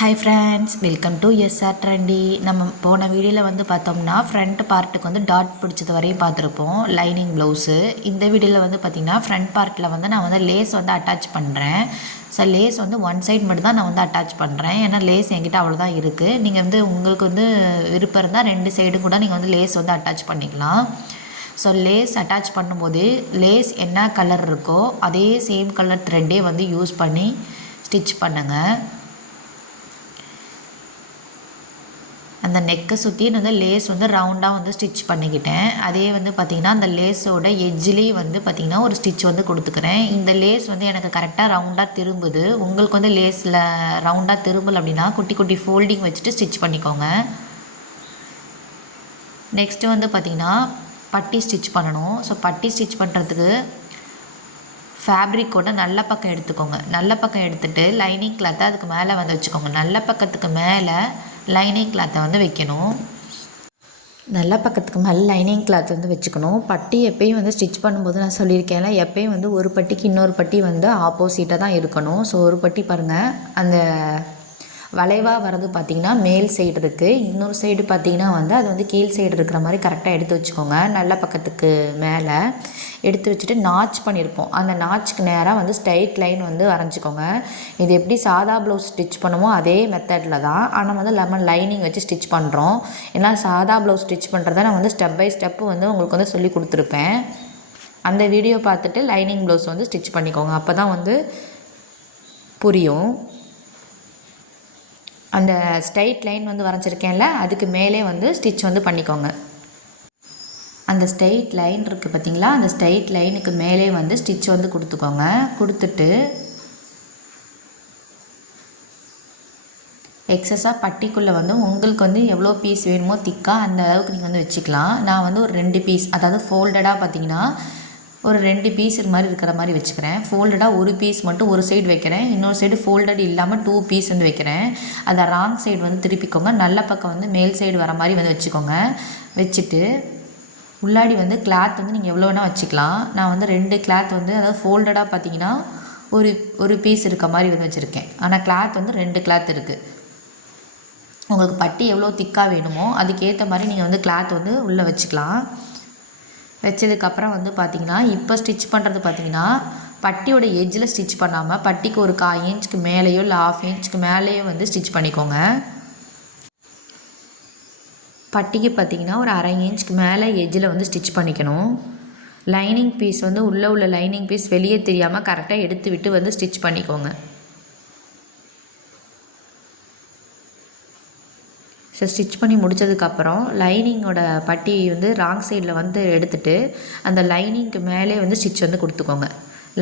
Hi friends, welcome to S R trendy. நம்ம போன வீடியோவில் வந்து பார்த்தோம்னா ஃப்ரண்ட் பார்ட்டுக்கு வந்து டாட் பிடிச்சது வரையும் பார்த்துருப்போம், லைனிங் ப்ளவுஸு. இந்த வீடியோவில் வந்து பார்த்திங்கன்னா ஃப்ரண்ட் பார்ட்டில் வந்து நான் வந்து லேஸ் வந்து அட்டாச் பண்ணுறேன். ஸோ லேஸ் வந்து ஒன் சைட் மட்டும் தான் நான் வந்து அட்டாச் பண்ணுறேன், ஏன்னா லேஸ் என்கிட்ட அவ்வளோதான் இருக்குது. நீங்கள் வந்து உங்களுக்கு வந்து விருப்பம் இருந்தால் ரெண்டு சைடும் கூட நீங்கள் வந்து லேஸ் வந்து அட்டாச் பண்ணிக்கலாம். ஸோ லேஸ் அட்டாச் பண்ணும்போது லேஸ் என்ன கலர் இருக்கோ அதே சேம் கலர் த்ரெட்டே வந்து யூஸ் பண்ணி ஸ்டிச் பண்ணுங்கள். அந்த நெக்கை சுற்றி வந்து லேஸ் வந்து ரவுண்டாக வந்து ஸ்டிச் பண்ணிக்கிட்டேன். அதே வந்து பார்த்திங்கன்னா அந்த லேஸோட எட்ஜ்லேயே வந்து பார்த்திங்கன்னா ஒரு ஸ்டிச் வந்து கொடுத்துக்கிறேன். இந்த லேஸ் வந்து எனக்கு கரெக்டாக ரவுண்டாக திரும்புது. உங்களுக்கு வந்து லேஸில் ரவுண்டாக திரும்பல அப்படின்னா குட்டி குட்டி ஃபோல்டிங் வச்சுட்டு ஸ்டிச் பண்ணிக்கோங்க. நெக்ஸ்ட்டு வந்து பார்த்திங்கன்னா பட்டி ஸ்டிச் பண்ணணும். ஸோ பட்டி ஸ்டிச் பண்ணுறதுக்கு ஃபேப்ரிக்கோட நல்ல பக்கம் எடுத்துக்கோங்க. நல்ல பக்கம் எடுத்துகிட்டு லைனிங் கிளாத்தை அதுக்கு மேலே வந்து வச்சுக்கோங்க. நல்ல பக்கத்துக்கு மேலே லைனிங் கிளாத்தை வந்து வைக்கணும். நல்ல பக்கத்துக்கு மேலே லைனிங் கிளாத் வந்து வச்சுக்கணும். பட்டி எப்பயும் வந்து ஸ்டிச் பண்ணும்போது நான் சொல்லியிருக்கேன்ல, எப்பயும் வந்து ஒரு பட்டிக்கு இன்னொரு பட்டி வந்து ஆப்போசிட்டாக தான் இருக்கணும். ஸோ ஒரு பட்டி பாருங்கள், அந்த வளைவாக வர்றது பார்த்திங்கன்னா மேல் சைடு இருக்குது, இன்னொரு சைடு பார்த்திங்கன்னா வந்து அது வந்து கீழ் சைடு இருக்கிற மாதிரி கரெக்டாக எடுத்து வச்சுக்கோங்க. நல்ல பக்கத்துக்கு மேலே எடுத்து வச்சுட்டு நாச் பண்ணியிருப்போம், அந்த நாச்சுக்கு நேராக வந்து ஸ்ட்ரைட் லைன் வந்து வரைஞ்சிக்கோங்க. இது எப்படி சாதா ப்ளவுஸ் ஸ்டிச் பண்ணுமோ அதே மெத்தடில் தான், ஆனால் வந்து லெமன் லைனிங் வச்சு ஸ்டிச் பண்ணுறோம். ஏன்னா சாதா ப்ளவுஸ் ஸ்டிச் பண்ணுறத நான் வந்து ஸ்டெப் பை ஸ்டெப்பு வந்து உங்களுக்கு வந்து சொல்லி கொடுத்துருப்பேன். அந்த வீடியோ பார்த்துட்டு லைனிங் ப்ளவுஸ் வந்து ஸ்டிச் பண்ணிக்கோங்க, அப்போ தான் வந்து புரியும். அந்த ஸ்ட்ரைட் லைன் வந்து வரைஞ்சிருக்கேன்ல, அதுக்கு மேலே வந்து ஸ்டிச் வந்து பண்ணிக்கோங்க. அந்த ஸ்ட்ரைட் லைன் இருக்குது பார்த்திங்களா, அந்த ஸ்ட்ரைட் லைனுக்கு மேலே வந்து ஸ்டிச் வந்து கொடுத்துக்கோங்க. கொடுத்துட்டு எக்ஸஸாக பட்டிக்குள்ளே வந்து உங்களுக்கு வந்து எவ்வளோ பீஸ் வேணுமோ திக்காக அந்த அளவுக்கு நீங்கள் வந்து வச்சுக்கலாம். நான் வந்து ஒரு 2 பீஸ், அதாவது ஃபோல்டடாக பார்த்திங்கன்னா ஒரு 2 பீஸ் இது மாதிரி இருக்கிற மாதிரி வச்சுக்கிறேன். ஃபோல்டடாக ஒரு பீஸ் மட்டும் ஒரு சைடு வைக்கிறேன், இன்னொரு சைடு ஃபோல்டட் இல்லாமல் 2 பீஸ் வந்து வைக்கிறேன். அதை ராங் சைடு வந்து திருப்பிக்கோங்க. நல்ல பக்கம் வந்து மேல் சைடு வர மாதிரி வந்து வச்சுக்கோங்க. வச்சுட்டு உள்ளாடி வந்து கிளாத் வந்து நீங்கள் எவ்வளோ வேணால் வச்சுக்கலாம். நான் வந்து 2 கிளாத் வந்து, அதாவது ஃபோல்டடாக பார்த்தீங்கன்னா ஒரு பீஸ் இருக்க மாதிரி வந்து வச்சுருக்கேன். ஆனால் கிளாத் வந்து 2 கிளாத் இருக்குது. உங்களுக்கு பட்டி எவ்வளோ திக்காக வேணுமோ அதுக்கேற்ற மாதிரி நீங்கள் வந்து கிளாத் வந்து உள்ளே வச்சுக்கலாம். வச்சதுக்கப்புறம் வந்து பார்த்திங்கன்னா இப்போ ஸ்டிச் பண்ணுறது பார்த்திங்கன்னா பட்டியோட எட்ஜில் ஸ்டிச் பண்ணாமல் பட்டிக்கு ஒரு 1/4 இன்ச்சுக்கு மேலேயோ இல்லை 1/2 இன்ச்சுக்கு மேலேயோ வந்து ஸ்டிச் பண்ணிக்கோங்க. பட்டிக்கு பார்த்திங்கன்னா ஒரு 1/2 இன்ச்சுக்கு மேலே எட்ஜில் வந்து ஸ்டிச் பண்ணிக்கணும். லைனிங் பீஸ் வந்து உள்ளே உள்ள லைனிங் பீஸ் வெளியே தெரியாமல் கரெக்டாக எடுத்து விட்டு வந்து ஸ்டிச் பண்ணிக்கோங்க. ஸோ ஸ்டிச் பண்ணி முடித்ததுக்கப்புறம் லைனிங்கோட பட்டி வந்து ராங் சைடில் வந்து எடுத்துகிட்டு அந்த லைனிங்க்கு மேலே வந்து ஸ்டிச் வந்து கொடுத்துக்கோங்க.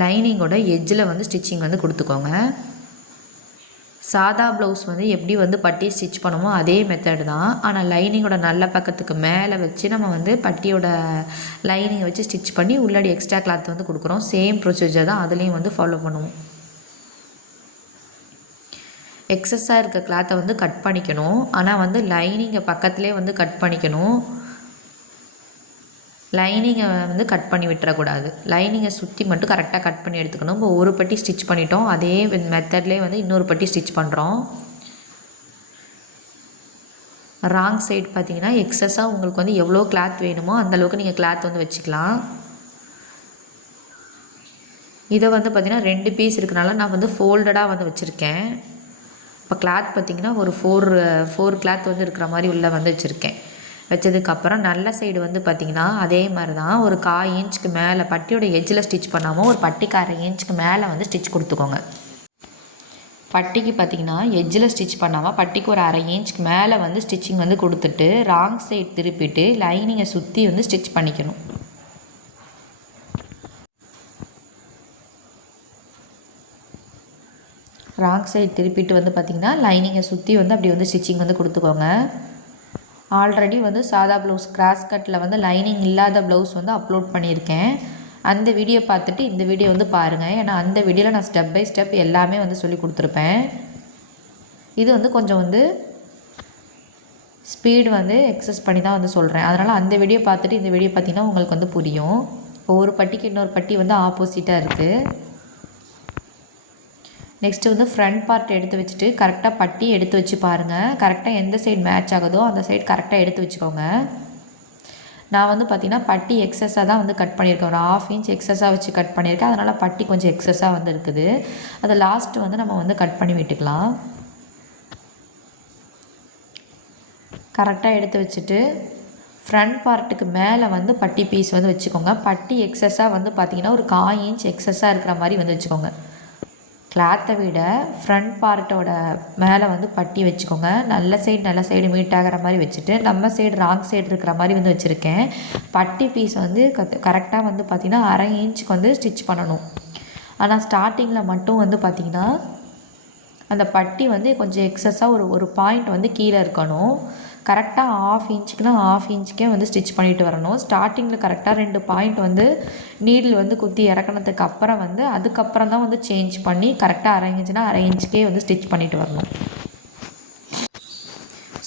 லைனிங்கோட எட்ஜில் வந்து ஸ்டிச்சிங் வந்து கொடுத்துக்கோங்க. சாதா ப்ளவுஸ் வந்து எப்படி வந்து பட்டி ஸ்டிச் பண்ணுமோ அதே மெத்தட் தான், ஆனால் லைனிங்கோட நல்ல பக்கத்துக்கு மேலே வச்சு நம்ம வந்து பட்டியோட லைனிங்கை வச்சு ஸ்டிச் பண்ணி உள்ளாடி எக்ஸ்ட்ரா கிளாத் வந்து கொடுக்குறோம். சேம் ப்ரொசீஜர் தான் அதுலேயும் வந்து ஃபாலோ பண்ணுவோம். எக்ஸஸாக இருக்க கிளாத்தை வந்து கட் பண்ணிக்கணும், ஆனால் வந்து லைனிங்கை பக்கத்துலேயே வந்து கட் பண்ணிக்கணும். லைனிங்கை வந்து கட் பண்ணி விட்டுறக்கூடாது. லைனிங்கை சுற்றி மட்டும் கரெக்டாக கட் பண்ணி எடுத்துக்கணும். இப்போ ஒரு பட்டி ஸ்டிச் பண்ணிட்டோம், அதே மெத்தட்லேயே வந்து இன்னொரு பட்டி ஸ்டிச் பண்ணுறோம். ராங் சைடு பார்த்தீங்கன்னா எக்ஸஸாக உங்களுக்கு வந்து எவ்வளோ கிளாத் வேணுமோ அந்தளவுக்கு நீங்கள் கிளாத் வந்து வச்சுக்கலாம். இதை வந்து பார்த்திங்கன்னா 2 பீஸ் இருக்கனால நான் வந்து ஃபோல்டடாக வந்து வச்சுருக்கேன். இப்போ கிளாத் பார்த்திங்கன்னா ஒரு 4 கிளாத் வந்து இருக்கிற மாதிரி உள்ளே வந்து வச்சுருக்கேன். வச்சதுக்கப்புறம் நல்ல சைடு வந்து பார்த்திங்கன்னா அதே மாதிரி தான் ஒரு 1/4 இன்ச்சுக்கு மேலே பட்டியோட எட்ஜில் ஸ்டிச் பண்ணாமல் ஒரு பட்டிக்கு 1/2 இன்ச்சுக்கு மேலே வந்து ஸ்டிச் கொடுத்துக்கோங்க. பட்டிக்கு பார்த்திங்கன்னா எட்ஜில் ஸ்டிச் பண்ணாமல் பட்டிக்கு ஒரு 1/2 இன்ச்சுக்கு மேலே வந்து ஸ்டிச்சிங் வந்து கொடுத்துட்டு ராங் சைடு திருப்பிட்டு லைனிங்கை சுற்றி வந்து ஸ்டிச் பண்ணிக்கணும். ராங் சைடு திருப்பிட்டு வந்து பார்த்திங்கன்னா லைனிங்கை சுற்றி வந்து அப்படி வந்து ஸ்டிச்சிங் வந்து கொடுத்துக்கோங்க. ஆல்ரெடி வந்து சாதா ப்ளவுஸ் கிராஸ் கட்டில் வந்து லைனிங் இல்லாத ப்ளவுஸ் வந்து அப்லோட் பண்ணியிருக்கேன். அந்த வீடியோ பார்த்துட்டு இந்த வீடியோ வந்து பாருங்கள், ஏன்னா அந்த வீடியோவில் நான் ஸ்டெப் பை ஸ்டெப் எல்லாமே வந்து சொல்லி கொடுத்துருப்பேன். இது வந்து கொஞ்சம் வந்து ஸ்பீடு வந்து எக்ஸஸ் பண்ணி தான் வந்து சொல்கிறேன், அதனால் அந்த வீடியோ பார்த்துட்டு இந்த வீடியோ பார்த்திங்கன்னா உங்களுக்கு வந்து புரியும். ஒரு பட்டிக்கு இன்னொரு பட்டி வந்து ஆப்போசிட்டாக இருக்குது. நெக்ஸ்ட்டு வந்து ஃப்ரண்ட் பார்ட் எடுத்து வச்சுட்டு கரெக்டாக பட்டி எடுத்து வச்சு பாருங்கள். கரெக்டாக எந்த சைடு மேட்ச் ஆகுதோ அந்த சைடு கரெக்டாக எடுத்து வச்சுக்கோங்க. நான் வந்து பார்த்திங்கன்னா பட்டி எக்ஸஸாக தான் வந்து கட் பண்ணியிருக்கேன். ஒரு 1/2 இன்ச் எக்ஸஸாக வச்சு கட் பண்ணியிருக்கேன். அதனால் பட்டி கொஞ்சம் எக்ஸஸாக வந்து இருக்குது. அதை லாஸ்ட்டு வந்து நம்ம வந்து கட் பண்ணி விட்டுக்கலாம். கரெக்டாக எடுத்து வச்சுட்டு ஃப்ரண்ட் பார்ட்டுக்கு மேலே வந்து பட்டி பீஸ் வந்து வச்சுக்கோங்க. பட்டி எக்ஸஸாக வந்து பார்த்திங்கன்னா ஒரு 1/4 இன்ச் எக்ஸஸாக இருக்கிற மாதிரி வந்து வச்சுக்கோங்க. கிளாத்தை விட ஃப்ரண்ட் பார்ட்டோட மேலே வந்து பட்டி வச்சுக்கோங்க. நல்ல சைடு மீட் ஆகிற மாதிரி வச்சுட்டு நம்ம சைடு ராங் சைடு இருக்கிற மாதிரி வந்து வச்சுருக்கேன். பட்டி பீஸ் வந்து கரெக்டாக வந்து பார்த்திங்கன்னா 1/2 இன்ச்சுக்கு வந்து ஸ்டிச் பண்ணணும். ஆனால் ஸ்டார்டிங்கில் மட்டும் வந்து பார்த்திங்கன்னா அந்த பட்டி வந்து கொஞ்சம் எக்ஸஸாக ஒரு பாயிண்ட் வந்து கீழே இருக்கணும். கரெக்டாக 1/2 இன்ச்சுக்குனா 1/2 இன்ச்சுக்கே வந்து ஸ்டிச் பண்ணிட்டு வரணும். ஸ்டார்டிங்கில் கரெக்டாக 2 பாயிண்ட் வந்து நீடில் வந்து குத்தி இறக்கினதுக்கு அப்புறம் வந்து அதுக்கப்புறம் தான் வந்து சேஞ்ச் பண்ணி கரெக்டாக 1/2 இன்ச்சுனா 1/2 இன்ச்சுக்கே வந்து ஸ்டிச் பண்ணிட்டு வரணும்.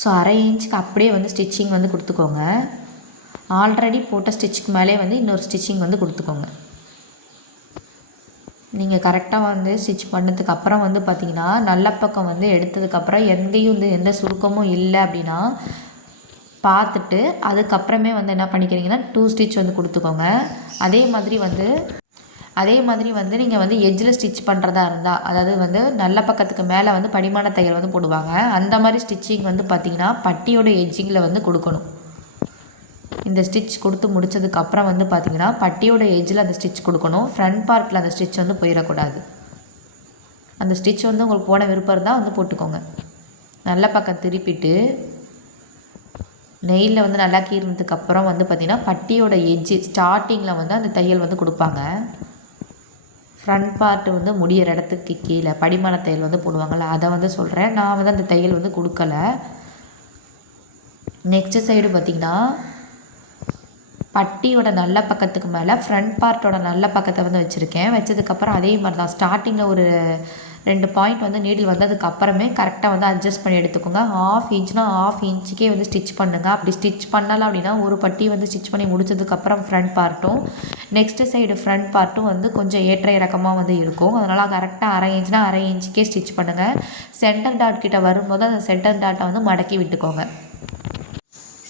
ஸோ 1/2 இன்ச்சுக்கு அப்படியே வந்து ஸ்டிச்சிங் வந்து கொடுத்துக்கோங்க. ஆல்ரெடி போட்ட ஸ்டிச்சுக்கு மேலே வந்து இன்னொரு ஸ்டிச்சிங் வந்து கொடுத்துக்கோங்க. நீங்கள் கரெக்டாக வந்து ஸ்டிச் பண்ணதுக்கு அப்புறம் வந்து பார்த்திங்கன்னா நல்ல பக்கம் வந்து எடுத்ததுக்கப்புறம் எங்கேயும் வந்து எந்த சுருக்கமும் இல்லை அப்படின்னா பார்த்துட்டு அதுக்கப்புறமே வந்து என்ன பண்ணிக்கிறீங்கன்னா 2 ஸ்டிச் வந்து கொடுத்துக்கோங்க. அதே மாதிரி வந்து நீங்கள் வந்து எட்ஜில் ஸ்டிச் பண்ணுறதா இருந்தால், அதாவது வந்து நல்ல பக்கத்துக்கு மேலே வந்து படிமான தையல் வந்து போடுவாங்க. அந்த மாதிரி ஸ்டிச்சிங் வந்து பார்த்திங்கன்னா பட்டியோட எட்ஜிங்கில் வந்து கொடுக்கணும். இந்த ஸ்டிச் கொடுத்து முடித்ததுக்கப்புறம் வந்து பார்த்திங்கன்னா பட்டியோட எட்ஜில் அந்த ஸ்டிச் கொடுக்கணும். ஃப்ரண்ட் பார்ட்டில் அந்த ஸ்டிச் வந்து போயிடக்கூடாது. அந்த ஸ்டிச் வந்து உங்களுக்கு போட விருப்பம் இருந்தால் வந்து போட்டுக்கோங்க. நல்ல பக்கம் திருப்பிட்டு நெயிலில் வந்து நல்லா கீறினதுக்கப்புறம் வந்து பார்த்திங்கன்னா பட்டியோட எட்ஜு ஸ்டார்டிங்கில் வந்து அந்த தையல் வந்து கொடுப்பாங்க. ஃப்ரண்ட் பார்ட்டு வந்து முடிகிற இடத்துக்கு கீழே படிமான தையல் வந்து போடுவாங்கள்ல, அதை வந்து சொல்கிறேன். நான் வந்து அந்த தையல் வந்து கொடுக்கல. நெக்ஸ்ட்டு சைடு பார்த்திங்கன்னா பட்டியோட நல்ல பக்கத்துக்கு மேலே ஃப்ரண்ட் பார்ட்டோட நல்ல பக்கத்தை வந்து வச்சுருக்கேன். வச்சதுக்கப்புறம் அதே மாதிரி தான் ஸ்டார்டிங்கில் ஒரு 2 பாயிண்ட் வந்து நீடில் வந்து அதுக்கப்புறமே கரெக்டாக வந்து அட்ஜஸ்ட் பண்ணி எடுத்துக்கோங்க. 1/2 இன்ச்னா 1/2 இன்ச்சுக்கே வந்து ஸ்டிச் பண்ணுங்கள். அப்படி ஸ்டிச் பண்ணலாம் அப்படின்னா ஒரு பட்டி வந்து ஸ்டிச் பண்ணி முடிச்சதுக்கப்புறம் ஃப்ரண்ட் பார்ட்டும் நெக்ஸ்ட்டு சைடு ஃப்ரண்ட் பார்ட்டும் வந்து கொஞ்சம் ஏற்ற இறக்கமாக வந்து இருக்கும். அதனால் கரெக்டாக 1/2 இன்ச்னா 1/2 இன்ச்சுக்கே ஸ்டிச் பண்ணுங்கள். சென்டர் டாட் கிட்ட வரும்போது அந்த சென்டர் டாட்டை வந்து மடக்கி விட்டுக்கோங்க.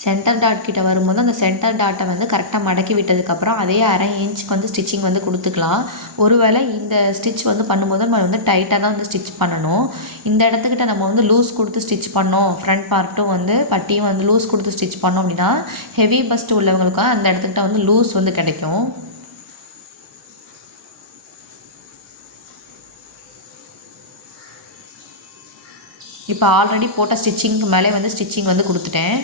சென்டர் டாட் கிட்ட வரும்போது அந்த சென்டர் டாட்டை வந்து கரெக்டாக மடக்கி விட்டதுக்கப்புறம் அதே 1/2 இன்ச்சுக்கு வந்து ஸ்டிச்சிங் வந்து கொடுத்துக்கலாம். ஒருவேளை இந்த ஸ்டிச் வந்து பண்ணும்போது நம்ம வந்து டைட்டாக தான் வந்து ஸ்டிச் பண்ணணும். இந்த இடத்துக்கிட்ட நம்ம வந்து லூஸ் கொடுத்து ஸ்டிச் பண்ணோம், ஃப்ரண்ட் பார்ட்டும் வந்து பட்டியும் வந்து லூஸ் கொடுத்து ஸ்டிச் பண்ணோம் அப்படின்னா ஹெவி பஸ்ட் உள்ளவங்களுக்கு அந்த இடத்துக்கிட்ட வந்து லூஸ் வந்து கிடைக்கும். இப்போ ஆல்ரெடி போட்ட ஸ்டிச்சிங்க்கு மேலே வந்து ஸ்டிச்சிங் வந்து கொடுத்துட்டேன்.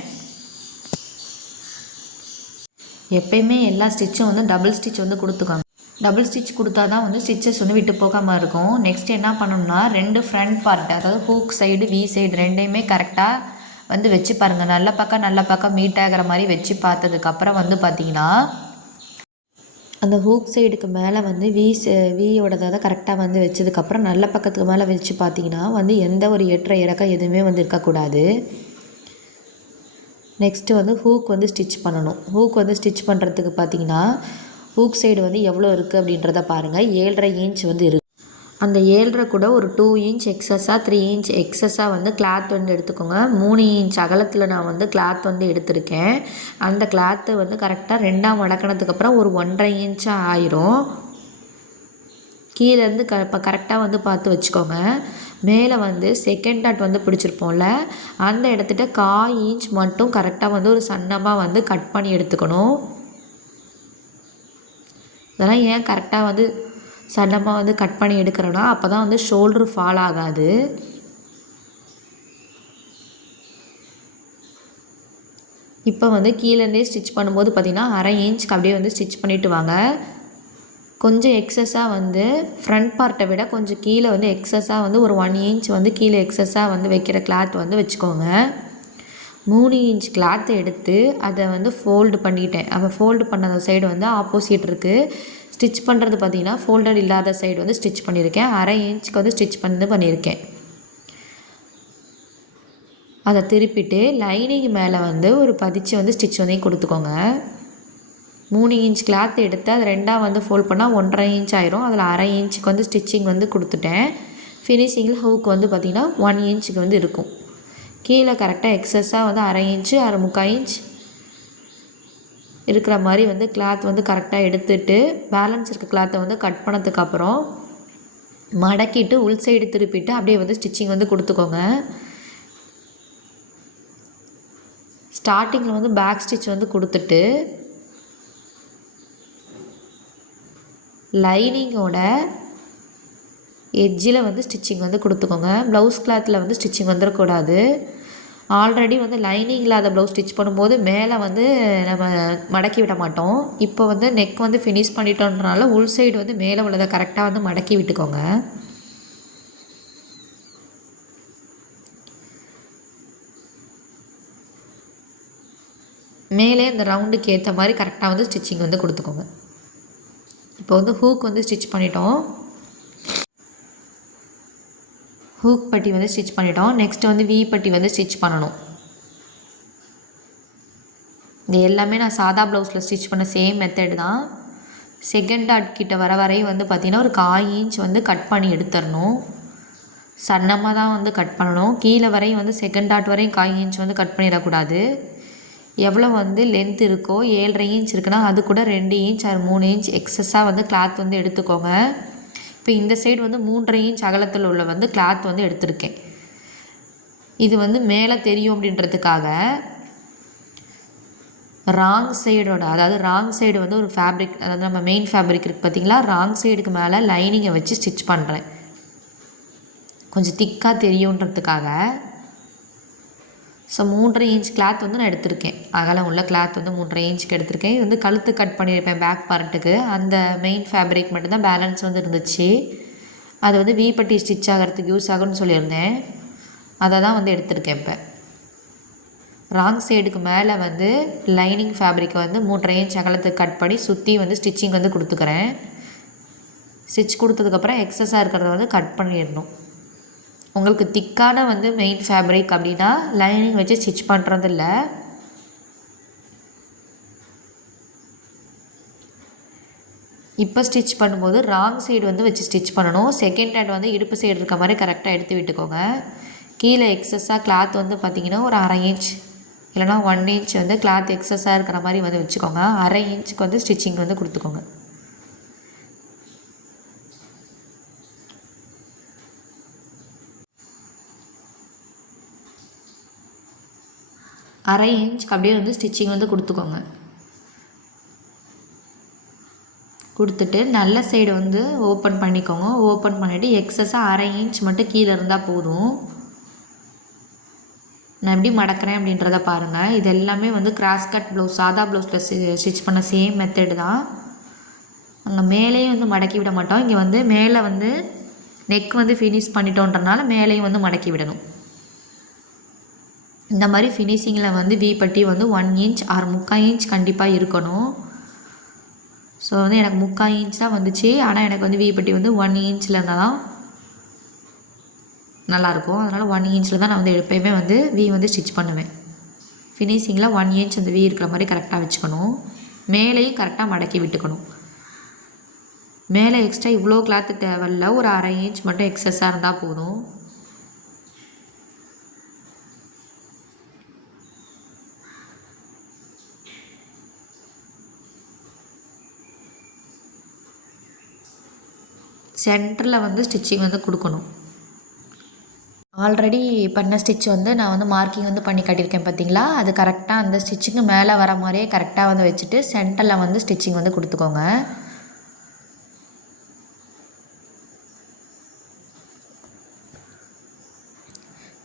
எப்பயுமே எல்லா ஸ்டிச்சும் வந்து டபுள் ஸ்டிச் வந்து கொடுத்துக்கோங்க. டபுள் ஸ்டிச் கொடுத்தா தான் வந்து ஸ்டிச்சஸ் வந்து விட்டு போகாமல் இருக்கும். நெக்ஸ்ட் என்ன பண்ணணும்னா 2 ஃப்ரண்ட் பார்ட், அதாவது ஹூக் சைடு வி சைடு ரெண்டையுமே கரெக்டாக வந்து வச்சு பாருங்கள். நல்ல பக்கம் மீட் ஆகிற மாதிரி வச்சு பார்த்ததுக்கப்புறம் வந்து பார்த்திங்கன்னா அந்த ஹூக் சைடுக்கு மேலே வந்து வியோடதை கரெக்டாக வந்து வச்சதுக்கப்புறம் நல்ல பக்கத்துக்கு மேலே வச்சு பார்த்திங்கன்னா வந்து எந்த ஒரு ஏற்ற இறக்கம் எதுவுமே வந்து இருக்கக்கூடாது. நெக்ஸ்ட்டு வந்து ஹூக் வந்து ஸ்டிச் பண்ணணும். ஹூக் வந்து ஸ்டிச் பண்ணுறதுக்கு பார்த்திங்கன்னா ஹூக் சைடு வந்து எவ்வளோ இருக்குது அப்படின்றத பாருங்கள். 7.5 இன்ச் வந்து இருக்குது. அந்த 7.5 கூட ஒரு 2 இன்ச் எக்ஸஸாக 3 இன்ச் எக்ஸஸாக வந்து கிளாத் வந்து எடுத்துக்கோங்க. 3 இன்ச் அகலத்தில் நான் வந்து கிளாத் வந்து எடுத்திருக்கேன். அந்த கிளாத்து வந்து கரெக்டாக 2ஆக மடக்கினதுக்கப்புறம் ஒரு 1.5 இன்ச்சாக ஆயிரும். கீழேருந்து இப்போ கரெக்டாக வந்து பார்த்து வச்சுக்கோங்க. மேலே வந்து செகண்ட் டாட் வந்து பிடிச்சிருப்போம்ல, அந்த இடத்துட்ட 1/4 இன்ச் மட்டும் கரெக்டாக வந்து ஒரு சன்னமாக வந்து கட் பண்ணி எடுத்துக்கணும். இதெல்லாம் ஏன் கரெக்டாக வந்து சன்னமாக வந்து கட் பண்ணி எடுக்கிறோன்னா அப்போ தான் வந்து ஷோல்ட்ரு ஃபால் ஆகாது. இப்போ வந்து கீழேருந்தே ஸ்டிச் பண்ணும்போது பார்த்திங்கன்னா 1/2 இன்ச்சுக்கு அப்படியே வந்து ஸ்டிச் பண்ணிவிட்டு வாங்க. கொஞ்சம் எக்ஸஸாக வந்து ஃப்ரண்ட் பார்ட்டை விட கொஞ்சம் கீழே வந்து எக்ஸஸாக வந்து ஒரு 1 இன்ச் வந்து கீழே எக்ஸஸாக வந்து வைக்கிற கிளாத் வந்து வச்சுக்கோங்க. 3 இன்ச் கிளாத்தை எடுத்து அதை வந்து ஃபோல்டு பண்ணிக்கிட்டேன். அப்போ ஃபோல்டு பண்ண சைடு வந்து ஆப்போசிட் இருக்குது. ஸ்டிச் பண்ணுறது பார்த்திங்கன்னா ஃபோல்டட் இல்லாத சைடு வந்து ஸ்டிச் பண்ணியிருக்கேன். 1/2 இன்ச்சுக்கு வந்து ஸ்டிச் பண்ணியிருக்கேன். அதை திருப்பிட்டு லைனிங் மேலே வந்து ஒரு பதிச்சு வந்து ஸ்டிச் வந்து கொடுத்துக்கோங்க. 3 இன்ச் கிளாத் எடுத்து அது 2ஆக வந்து ஃபோல்ட் பண்ணால் 1.5 இன்ச் ஆயிரும். அதில் 1/2 இன்ச்சுக்கு வந்து ஸ்டிச்சிங் வந்து கொடுத்துட்டேன். ஃபினிஷிங்கில் ஹூக் வந்து பார்த்திங்கன்னா 1 இன்ச்சுக்கு வந்து இருக்கும். கீழே கரெக்டாக எக்ஸஸாக வந்து 1/2 இன்ச்சு 1/4 இன்ச் இருக்கிற மாதிரி வந்து கிளாத் வந்து கரெக்டாக எடுத்துட்டு பேலன்ஸ் இருக்க கிளாத்தை வந்து கட் பண்ணதுக்கப்புறம் மடக்கிட்டு உள் சைடு திருப்பிட்டு அப்படியே வந்து ஸ்டிச்சிங் வந்து கொடுத்துக்கோங்க. ஸ்டார்டிங்கில் வந்து பேக் ஸ்டிச் வந்து கொடுத்துட்டு லைனிங்கோட எட்ஜில் வந்து ஸ்டிச்சிங் வந்து கொடுத்துக்கோங்க. ப்ளவுஸ் கிளாத்தில் வந்து ஸ்டிச்சிங் வந்துடக்கூடாது. ஆல்ரெடி வந்து லைனிங் இல்லாத ப்ளவுஸ் ஸ்டிச் பண்ணும்போது மேலே வந்து நம்ம மடக்கி விட மாட்டோம். இப்போ வந்து நெக் வந்து ஃபினிஷ் பண்ணிட்டோன்றனால உள் சைடு வந்து மேலே உள்ளதை கரெக்டாக வந்து மடக்கி விட்டுக்கோங்க. மேலே இந்த ரவுண்டுக்கு ஏற்ற மாதிரி கரெக்டாக வந்து ஸ்டிச்சிங் வந்து கொடுத்துக்கோங்க. இப்போ வந்து ஹூக் வந்து ஸ்டிச் பண்ணிட்டோம். ஹூக் பட்டி வந்து ஸ்டிச் பண்ணிட்டோம். நெக்ஸ்ட்டு வந்து வி பட்டி வந்து ஸ்டிச் பண்ணணும். இது எல்லாமே நான் சாதா ப்ளவுஸில் ஸ்டிச் பண்ண சேம் மெத்தட் தான். செகண்ட் டாட் கிட்ட வர வரையும் வந்து பார்த்திங்கன்னா ஒரு 1/4 இன்ச் வந்து கட் பண்ணி எடுத்துடணும். சன்னமாக தான் வந்து கட் பண்ணணும். கீழே வரையும் வந்து செகண்ட் டாட் வரையும் 1/4 இன்ச் வந்து கட் பண்ணிடக்கூடாது. எவ்வளோ வந்து லென்த் இருக்கோ 7.5 இன்ச் இருக்குன்னா அது கூட 2 இன்ச் அது 3 இன்ச் எக்ஸஸாக வந்து கிளாத் வந்து எடுத்துக்கோங்க. இப்போ இந்த சைடு வந்து 3.5 இன்ச் அகலத்தில் உள்ள வந்து கிளாத் வந்து எடுத்திருக்கேன். இது வந்து மேலே தெரியும் அப்படின்றதுக்காக ராங் சைடோட அதாவது ராங் சைடு வந்து ஒரு ஃபேப்ரிக் அதாவது நம்ம மெயின் ஃபேப்ரிக் இருக்குது பார்த்திங்களா, ராங் சைடுக்கு மேலே லைனிங்கை வச்சு ஸ்டிச் பண்ணுறேன். கொஞ்சம் திக்காக தெரியுன்றதுக்காக. ஸோ 3.5 இன்ச் கிளாத் வந்து நான் எடுத்திருக்கேன். அகலம் உள்ள கிளாத் வந்து 3.5 இன்ச்சுக்கு எடுத்திருக்கேன். இது வந்து கழுத்து கட் பண்ணியிருப்பேன் பேக் பார்ட்டுக்கு. அந்த மெயின் ஃபேப்ரிக் மட்டும்தான் பேலன்ஸ் வந்து இருந்துச்சு. அது வந்து வீப்பட்டி ஸ்டிச் ஆகிறதுக்கு யூஸ் ஆகும்னு சொல்லியிருந்தேன். அதை தான் வந்து எடுத்திருக்கேன். இப்போ ராங் சைடுக்கு மேலே வந்து லைனிங் ஃபேப்ரிக்கை வந்து 3.5 இன்ச் அகலத்துக்கு கட் பண்ணி சுற்றி வந்து ஸ்டிச்சிங் வந்து கொடுத்துக்கிறேன். ஸ்டிச் கொடுத்ததுக்கப்புறம் எக்ஸஸாக இருக்கிறத வந்து கட் பண்ணிடணும். உங்களுக்கு திக்கான வந்து மெயின் ஃபேப்ரிக் அப்படின்னா லைனிங் வச்சு ஸ்டிச் பண்ணுறதில்ல. இப்போ ஸ்டிச் பண்ணும்போது ராங் சைடு வந்து வச்சு ஸ்டிச் பண்ணணும். செகண்ட் ஹேண்ட் வந்து இடுப்பு சைடு இருக்க மாதிரி கரெக்டாக எடுத்து விட்டுக்கோங்க. கீழே எக்ஸஸாக கிளாத் வந்து பார்த்திங்கன்னா ஒரு 1/2 இன்ச் இல்லைனா 1 இன்ச் வந்து கிளாத் எக்ஸஸாக இருக்கிற மாதிரி வந்து வச்சுக்கோங்க. 1/2 இன்ச்சுக்கு வந்து ஸ்டிச்சிங் வந்து கொடுத்துக்கோங்க. அரை இன்ச்சுக்கு அப்படியே வந்து ஸ்டிச்சிங் வந்து கொடுத்துக்கோங்க. கொடுத்துட்டு நல்ல சைடு வந்து ஓப்பன் பண்ணிக்கோங்க. ஓப்பன் பண்ணிவிட்டு எக்ஸஸாக 1/2 இன்ச் மட்டும் கீழே இருந்தால் போதும். நான் எப்படி மடக்கிறேன் அப்படின்றத பாருங்கள். இது எல்லாமே வந்து கிராஸ் கட் ப்ளவுஸ் சாதா ப்ளவுஸில் ஸ்டிச் பண்ண சேம் மெத்தடு தான். அங்கே மேலேயும் வந்து மடக்கி விட மாட்டோம். இங்கே வந்து மேலே வந்து நெக் வந்து ஃபினிஷ் பண்ணிட்டோன்றனால மேலேயும் வந்து மடக்கி விடணும். இந்த மாதிரி ஃபினிஷிங்கில் வந்து வி பட்டி வந்து 1 இன்ச் ஆர் 3/4 இன்ச் கண்டிப்பாக இருக்கணும். ஸோ வந்து எனக்கு 3/4 இன்ச் தான் வந்துச்சு. ஆனால் எனக்கு வந்து வி பட்டி வந்து 1 இன்ச்சில் இருந்தால் தான் நல்லாயிருக்கும். அதனால் 1 இன்ச்சில் தான் நான் வந்து எப்போயுமே வந்து வி வந்து ஸ்டிச் பண்ணுவேன். ஃபினிஷிங்கில் 1 இன்ச் அந்த வி இருக்கிற மாதிரி கரெக்டாக வச்சுக்கணும். மேலேயும் கரெக்டாக மடக்கி விட்டுக்கணும். மேலே எக்ஸ்ட்ரா இவ்வளோ கிளாத்து தேவையில்ல. ஒரு 1/2 இன்ச் மட்டும் எக்ஸஸாக இருந்தால் போதும். சென்டரில் வந்து ஸ்டிச்சிங் வந்து கொடுக்கணும். ஆல்ரெடி பண்ண ஸ்டிச் வந்து நான் வந்து மார்க்கிங் வந்து பண்ணி காட்டியிருக்கேன் பார்த்தீங்களா, அது கரெக்டாக அந்த ஸ்டிச்சிங்கு மேலே வர மாதிரியே கரெக்டாக வந்து வச்சுட்டு சென்டரில் வந்து ஸ்டிச்சிங் வந்து கொடுத்துக்கோங்க.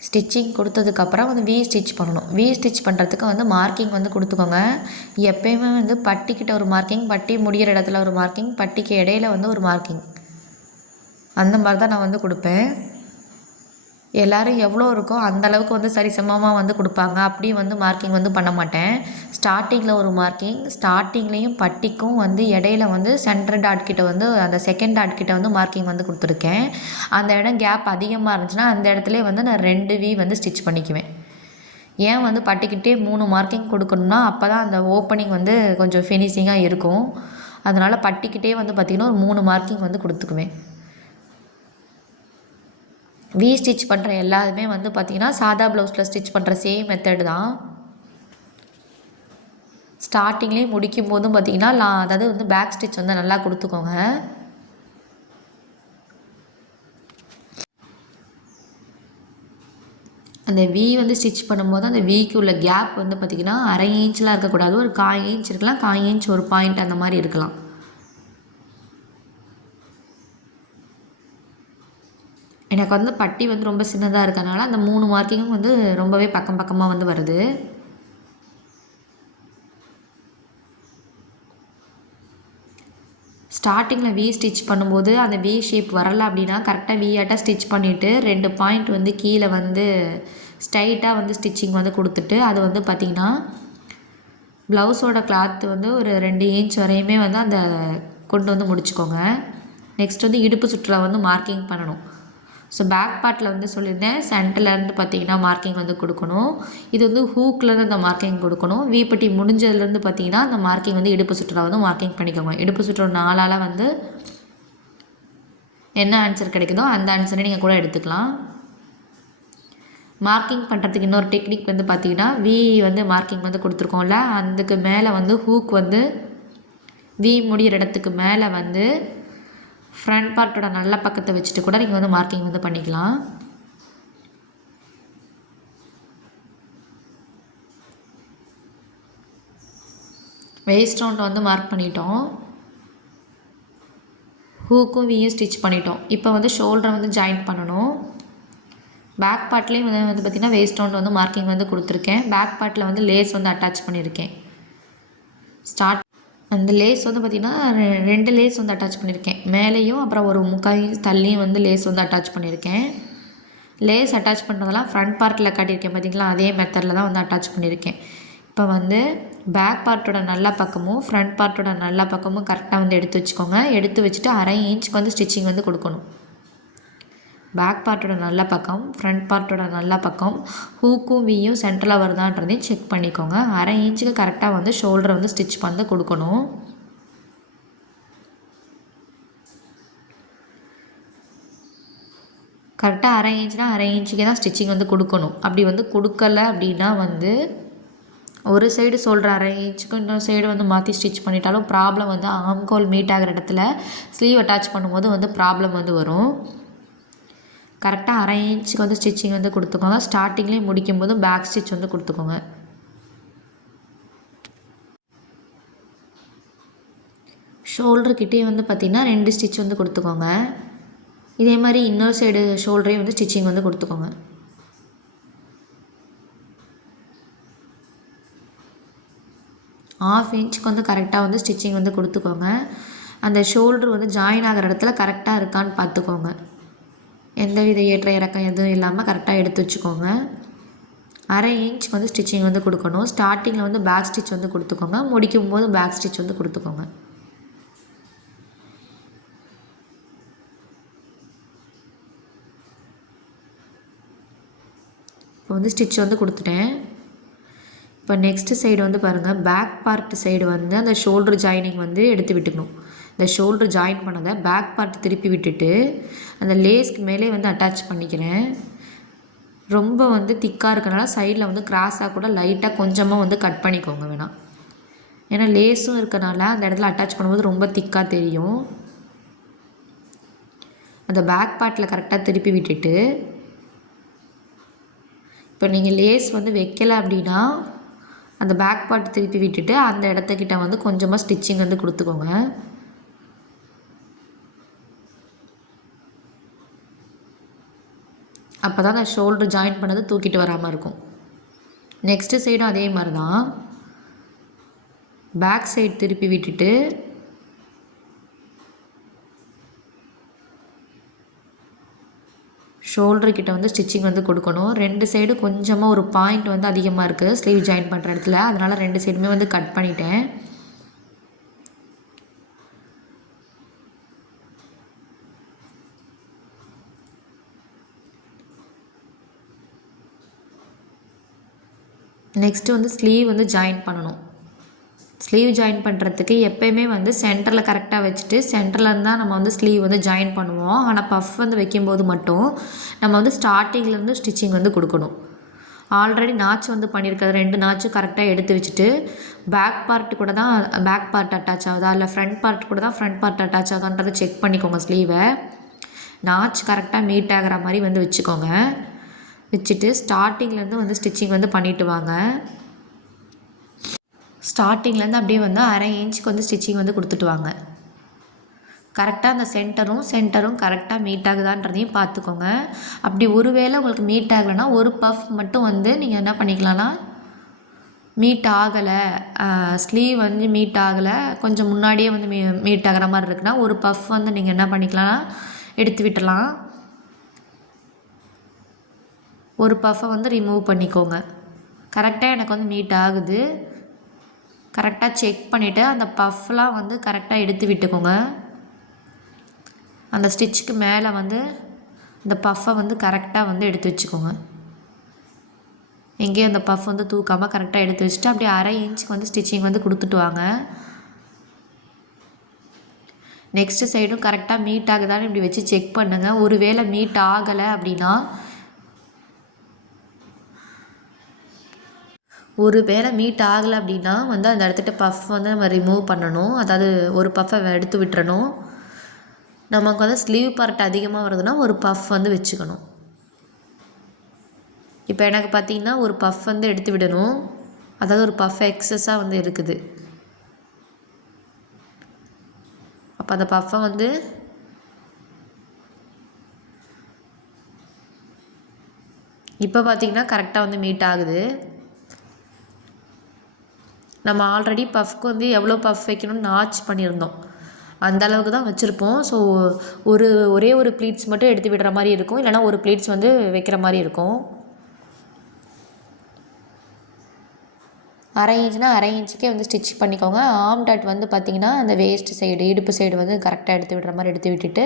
ஸ்டிச்சிங் கொடுத்ததுக்கப்புறம் வந்து வி ஸ்டிச் பண்ணணும். வி ஸ்டிச் பண்ணுறதுக்கு வந்து மார்க்கிங் வந்து கொடுத்துக்கோங்க. எப்போயுமே வந்து பட்டிக்கிட்ட ஒரு மார்க்கிங், பட்டி முடிகிற இடத்துல ஒரு மார்க்கிங், பட்டிக்கு இடையில வந்து ஒரு மார்க்கிங், அந்த மாதிரி தான் நான் வந்து கொடுப்பேன். எல்லோரும் எவ்வளோ இருக்கோ அந்தளவுக்கு வந்து சரிசமமாக வந்து கொடுப்பாங்க. அப்படியும் வந்து மார்க்கிங் வந்து பண்ண மாட்டேன். ஸ்டார்டிங்கில் ஒரு மார்க்கிங், ஸ்டார்டிங்லேயும் பட்டிக்கும் வந்து இடையில வந்து சென்டர் டாட் கிட்ட வந்து அந்த செகண்ட் டாட் கிட்ட வந்து மார்க்கிங் வந்து கொடுத்துருக்கேன். அந்த இடம் கேப் அதிகமாக இருந்துச்சுன்னா அந்த இடத்துல வந்து நான் 2 வி வந்து ஸ்டிச் பண்ணிக்குவேன். ஏன் வந்து பட்டிக்கிட்டே 3 மார்க்கிங் கொடுக்கணும்னா அப்போ தான் அந்த ஓப்பனிங் வந்து கொஞ்சம் ஃபினிஷிங்காக இருக்கும். அதனால் பட்டிக்கிட்டே வந்து பார்த்திங்கன்னா ஒரு 3 மார்க்கிங் வந்து கொடுத்துக்குவேன். வி ஸ்டிச் பண்ணுற எல்லாருமே வந்து பார்த்திங்கன்னா சாதா ப்ளவுஸில் ஸ்டிச் பண்ணுற சேம் மெத்தட் தான். ஸ்டார்டிங்லேயே முடிக்கும் போதும் பார்த்திங்கன்னா அதாவது வந்து பேக் ஸ்டிச் வந்து நல்லா கொடுத்துக்கோங்க. அந்த வி வந்து ஸ்டிச் பண்ணும்போது அந்த விக்கு உள்ள கேப் வந்து பார்த்திங்கன்னா அரை இன்ச்லாம் இருக்கக்கூடாது, ஒரு 1/4 இன்ச் இருக்கலாம், 1/4 இன்ச் ஒரு பாயிண்ட் அந்த மாதிரி இருக்கலாம். எனக்கு வந்து பட்டி வந்து ரொம்ப சின்னதாக இருக்கறனால அந்த 3 மார்க்கிங்கும் வந்து ரொம்பவே பக்கம் பக்கமாக வந்து வருது. ஸ்டார்டிங்கில் வி ஸ்டிச் பண்ணும்போது அந்த வி ஷேப் வரலை அப்படின்னா கரெக்டாக வி ஆட்டாக ஸ்டிச் பண்ணிவிட்டு 2 பாயிண்ட் வந்து கீழே வந்து ஸ்ட்ரைட்டாக வந்து ஸ்டிச்சிங் வந்து கொடுத்துட்டு அது வந்து பார்த்திங்கன்னா ப்ளவுஸோட கிளாத் வந்து ஒரு 2 இன்ச் வரையுமே வந்து அந்த கொண்டு வந்து முடிச்சுக்கோங்க. நெக்ஸ்ட் வந்து இடுப்பு சுற்றில் வந்து மார்க்கிங் பண்ணணும். ஸோ பேக் பார்ட்டில் வந்து சொல்லியிருந்தேன் சென்டர்லேருந்து பார்த்திங்கன்னா மார்க்கிங் வந்து கொடுக்கணும். இது வந்து ஹூக்லேருந்து அந்த மார்க்கிங் கொடுக்கணும். வீப்பட்டி முடிஞ்சதுலேருந்து பார்த்திங்கன்னா அந்த மார்க்கிங் வந்து இடுப்பு சுற்றில் வந்து மார்க்கிங் பண்ணிக்கோங்க. இடுப்பு சுற்று 4ஆல் வந்து என்ன ஆன்சர் கிடைக்குதோ அந்த ஆன்சரை நீங்கள் கூட எடுத்துக்கலாம். மார்க்கிங் பண்ணுறதுக்கு இன்னொரு டெக்னிக் வந்து பார்த்திங்கன்னா வி வந்து மார்க்கிங் வந்து கொடுத்துருக்கோம்ல, அதுக்கு மேலே வந்து ஹூக் வந்து வி முடிகிற இடத்துக்கு மேலே வந்து ஃப்ரண்ட் பார்ட்டோட நல்ல பக்கத்தை வச்சுட்டு கூட நீங்கள் வந்து மார்க்கிங் வந்து பண்ணிக்கலாம். வேஸ்ட் ரவுண்ட் வந்து மார்க் பண்ணிட்டோம், ஹூக்கும் வியும் ஸ்டிச் பண்ணிட்டோம். இப்போ வந்து ஷோல்டரை வந்து ஜாயின் பண்ணணும். பேக் பார்ட்லேயும் வந்து பார்த்திங்கன்னா வேஸ்ட் ரவுண்ட் வந்து மார்க்கிங் வந்து கொடுத்துருக்கேன். பேக் பார்ட்டில் வந்து லேஸ் வந்து அட்டாச் பண்ணியிருக்கேன். அந்த லேஸ் வந்து பார்த்திங்கன்னா 2 லேஸ் வந்து அட்டாச் பண்ணியிருக்கேன். மேலேயும் அப்புறம் ஒரு 3/4 இன்ச் தள்ளியும் வந்து லேஸ் வந்து அட்டாச் பண்ணியிருக்கேன். லேஸ் அட்டாச் பண்ணுறதெல்லாம் ஃப்ரண்ட் பார்ட்டில் காட்டியிருக்கேன் பார்த்திங்களா, அதே மெத்தடில் தான் வந்து அட்டாச் பண்ணியிருக்கேன். இப்போ வந்து பேக் பார்ட்டோட நல்ல பக்கமும் ஃப்ரண்ட் பார்ட்டோட நல்ல பக்கமும் கரெக்டாக வந்து எடுத்து வச்சுக்கோங்க. எடுத்து வச்சுட்டு அரை இன்ச்சுக்கு வந்து ஸ்டிச்சிங் வந்து கொடுக்கணும். பேக் பார்ட்டோட நல்ல பக்கம் ஃப்ரண்ட் பார்ட்டோட நல்ல பக்கம் ஹூக்கும் வியும் சென்டரில் வருதான்றதையும் செக் பண்ணிக்கோங்க. அரை இன்ச்சுக்கு கரெக்டாக வந்து ஷோல்டரை வந்து ஸ்டிச் பண்ணி கொடுக்கணும். கரெக்டாக அரை இன்ச்னா அரை இன்ச்சுக்கே தான் ஸ்டிச்சிங் வந்து கொடுக்கணும். அப்படி வந்து கொடுக்கல அப்படின்னா வந்து ஒரு சைடு சொல்கிற அரை இன்ச்சுக்கு இன்னொரு சைடு வந்து மாற்றி ஸ்டிச் பண்ணிட்டாலும் ப்ராப்ளம் வந்து ஆம்கோல் மீட் ஆகிற இடத்துல ஸ்லீவ் அட்டாச் பண்ணும்போது வந்து ப்ராப்ளம் வந்து வரும். கரெக்டாக அரை இன்ச்சுக்கு வந்து ஸ்டிச்சிங் வந்து கொடுத்துக்கோங்க. ஸ்டார்டிங்லேயே முடிக்கும் போது பேக் ஸ்டிச் வந்து கொடுத்துக்கோங்க. ஷோல்டர்கிட்டே வந்து பார்த்திங்கன்னா 2 ஸ்டிச் வந்து கொடுத்துக்கோங்க. இதே மாதிரி இன்னொரு சைடு ஷோல்டரையும் வந்து ஸ்டிச்சிங் வந்து கொடுத்துக்கோங்க. ½ இன்ச்சுக்கு வந்து கரெக்டாக வந்து ஸ்டிச்சிங் வந்து கொடுத்துக்கோங்க. அந்த ஷோல்டர் வந்து ஜாயின் ஆகிற இடத்துல கரெக்டாக இருக்கான்னு பார்த்துக்கோங்க. எந்தவித ஏற்ற இறக்கம் எதுவும் இல்லாமல் கரெக்டாக எடுத்து வச்சுக்கோங்க. அரை இன்ச்சுக்கு வந்து ஸ்டிச்சிங் வந்து கொடுக்கணும். ஸ்டார்டிங்கில் வந்து பேக் ஸ்டிச் வந்து கொடுத்துக்கோங்க, முடிக்கும் போது பேக் ஸ்டிச் வந்து கொடுத்துக்கோங்க. இப்போ வந்து ஸ்டிச் வந்து கொடுத்துட்டேன். இப்போ நெக்ஸ்ட்டு சைடு வந்து பாருங்கள், பேக் பார்ட் சைடு வந்து அந்த ஷோல்டர் ஜாயினிங் வந்து எடுத்து விட்டுக்கணும். இந்த ஷோல்டர் ஜாயின் பண்ணதை பேக் பார்ட் திருப்பி விட்டுட்டு அந்த லேஸ்க்கு மேலே வந்து அட்டாச் பண்ணிக்கிறேன். ரொம்ப வந்து திக்காக இருக்கனால சைடில் வந்து கிராஸாக கூட லைட்டாக கொஞ்சமாக வந்து கட் பண்ணிக்கோங்க வேணாம். ஏன்னா லேஸும் இருக்கனால அந்த இடத்துல அட்டாச் பண்ணும்போது ரொம்ப திக்காக தெரியும். அந்த பேக் பார்ட்டில் கரெக்டாக திருப்பி விட்டுட்டு இப்போ நீங்கள் லேஸ் வந்து வைக்கலை அப்படின்னா அந்த பேக் பார்ட் திருப்பி விட்டுட்டு அந்த இடத்துக்கிட்ட வந்து கொஞ்சமாக ஸ்டிச்சிங் வந்து கொடுத்துக்கோங்க. அப்போ தான் அந்த ஷோல்டர் ஜாயின் பண்ணது தூக்கிட்டு வராமல் இருக்கும். நெக்ஸ்ட்டு சைடும் அதே மாதிரி தான், பேக் சைடு திருப்பி விட்டுட்டு ஷோல்டர்கிட்ட வந்து ஸ்டிச்சிங் வந்து கொடுக்கணும். 2 சைடு கொஞ்சமாக ஒரு பாயிண்ட் வந்து அதிகமாக இருக்குது ஸ்லீவ் ஜாயின் பண்ணுற இடத்துல, அதனால் 2 சைடுமே வந்து கட் பண்ணிட்டேன். நெக்ஸ்ட்டு வந்து ஸ்லீவ் வந்து ஜாயின் பண்ணணும். ஸ்லீவ் ஜாயின் பண்ணுறதுக்கு எப்போயுமே வந்து சென்டரில் கரெக்டாக வச்சுட்டு சென்டரில் இருந்தால் நம்ம வந்து ஸ்லீவ் வந்து ஜாயின் பண்ணுவோம். ஆனால் பஃப் வந்து வைக்கும்போது மட்டும் நம்ம வந்து ஸ்டார்டிங்லேருந்து ஸ்டிச்சிங் வந்து கொடுக்கணும். ஆல்ரெடி நாச்சு வந்து பண்ணியிருக்கிறது 2 நாச்சும் கரெக்டாக எடுத்து வச்சுட்டு பேக் பார்ட் கூட தான் பேக் பார்ட் அட்டாச் ஆகுதா இல்லை ஃப்ரண்ட் பார்ட் கூட தான் ஃப்ரண்ட் பார்ட் அட்டாச் ஆகுதான்றதை செக் பண்ணிக்கோங்க. ஸ்லீவை நாச்சு கரெக்டாக மீட் ஆகிற மாதிரி வந்து வச்சுக்கோங்க. வச்சுட்டு ஸ்டார்டிங்லேருந்து வந்து ஸ்டிச்சிங் வந்து பண்ணிவிட்டு வாங்க. ஸ்டார்டிங்லேருந்து அப்படியே வந்து 1/2 இன்ச்சுக்கு வந்து ஸ்டிச்சிங் வந்து கொடுத்துட்டு வாங்க. கரெக்டாக அந்த சென்டரும் கரெக்டாக மீட் ஆகுதான்றதையும் பார்த்துக்கோங்க. அப்படி ஒருவேளை உங்களுக்கு மீட் ஆகலைன்னா ஒரு பஃப் மட்டும் வந்து நீங்கள் என்ன பண்ணிக்கலாம்னா மீட் ஆகலை ஸ்லீவ் வந்து மீட் ஆகலை கொஞ்சம் முன்னாடியே வந்து மீட் ஆகிற மாதிரி இருக்குன்னா ஒரு பஃப் வந்து நீங்கள் என்ன பண்ணிக்கலாம்னா எடுத்து விட்டலாம். ஒரு பஃப்பை வந்து ரிமூவ் பண்ணிக்கோங்க. கரெக்டாக எனக்கு வந்து மீட் ஆகுது கரெக்டாக செக் பண்ணிவிட்டு அந்த பஃப்லாம் வந்து கரெக்டாக எடுத்து விட்டுக்கோங்க. அந்த ஸ்டிச்சுக்கு மேலே வந்து இந்த பஃப்பை வந்து கரெக்டாக வந்து எடுத்து வச்சுக்கோங்க. எங்கேயும் அந்த பஃப் வந்து தூக்காமல் கரெக்டாக எடுத்து வச்சுட்டு அப்படியே 1/2 இன்ச்சுக்கு வந்து ஸ்டிச்சிங் வந்து கொடுத்துட்டு வாங்க. நெக்ஸ்ட்டு சைடும் கரெக்டாக மீட் ஆகுதான்னு இப்படி வச்சு செக் பண்ணுங்கள். ஒரு வேளை மீட் ஆகலை அப்படின்னா வந்து அந்த இடத்துட்ட பஃப் வந்து நம்ம ரிமூவ் பண்ணணும். அதாவது ஒரு பஃப்பை எடுத்து விட்டுறணும். நமக்கு வந்து ஸ்லீவ் பார்ட் அதிகமாக வருதுன்னா ஒரு பஃப் வந்து வச்சுக்கணும். இப்போ எனக்கு பார்த்திங்கன்னா ஒரு பஃப் வந்து எடுத்து விடணும். அதாவது ஒரு பஃப் எக்ஸஸாக வந்து இருக்குது. அப்போ அந்த பஃப்பை வந்து இப்போ பார்த்திங்கன்னா கரெக்டாக வந்து மீட் ஆகுது. நம்ம ஆல்ரெடி பஃப்க்கு வந்து எவ்வளோ பஃப் வைக்கணும்னு நாச் பண்ணியிருந்தோம். அந்த அளவுக்கு தான் வச்சுருப்போம். ஸோ ஒரே ஒரு ப்ளீட்ஸ் மட்டும் எடுத்து விடுற மாதிரி இருக்கும். இல்லைனா ஒரு ப்ளீட்ஸ் வந்து வைக்கிற மாதிரி இருக்கும். 1/2 இன்ச்னா 1/2 இன்ச்சுக்கே வந்து ஸ்டிச் பண்ணிக்கோங்க. ஆர்ம் டாட் வந்து பார்த்திங்கன்னா அந்த வேஸ்ட் சைடு இடுப்பு சைடு வந்து கரெக்டாக எடுத்து விடுற மாதிரி எடுத்து விட்டுட்டு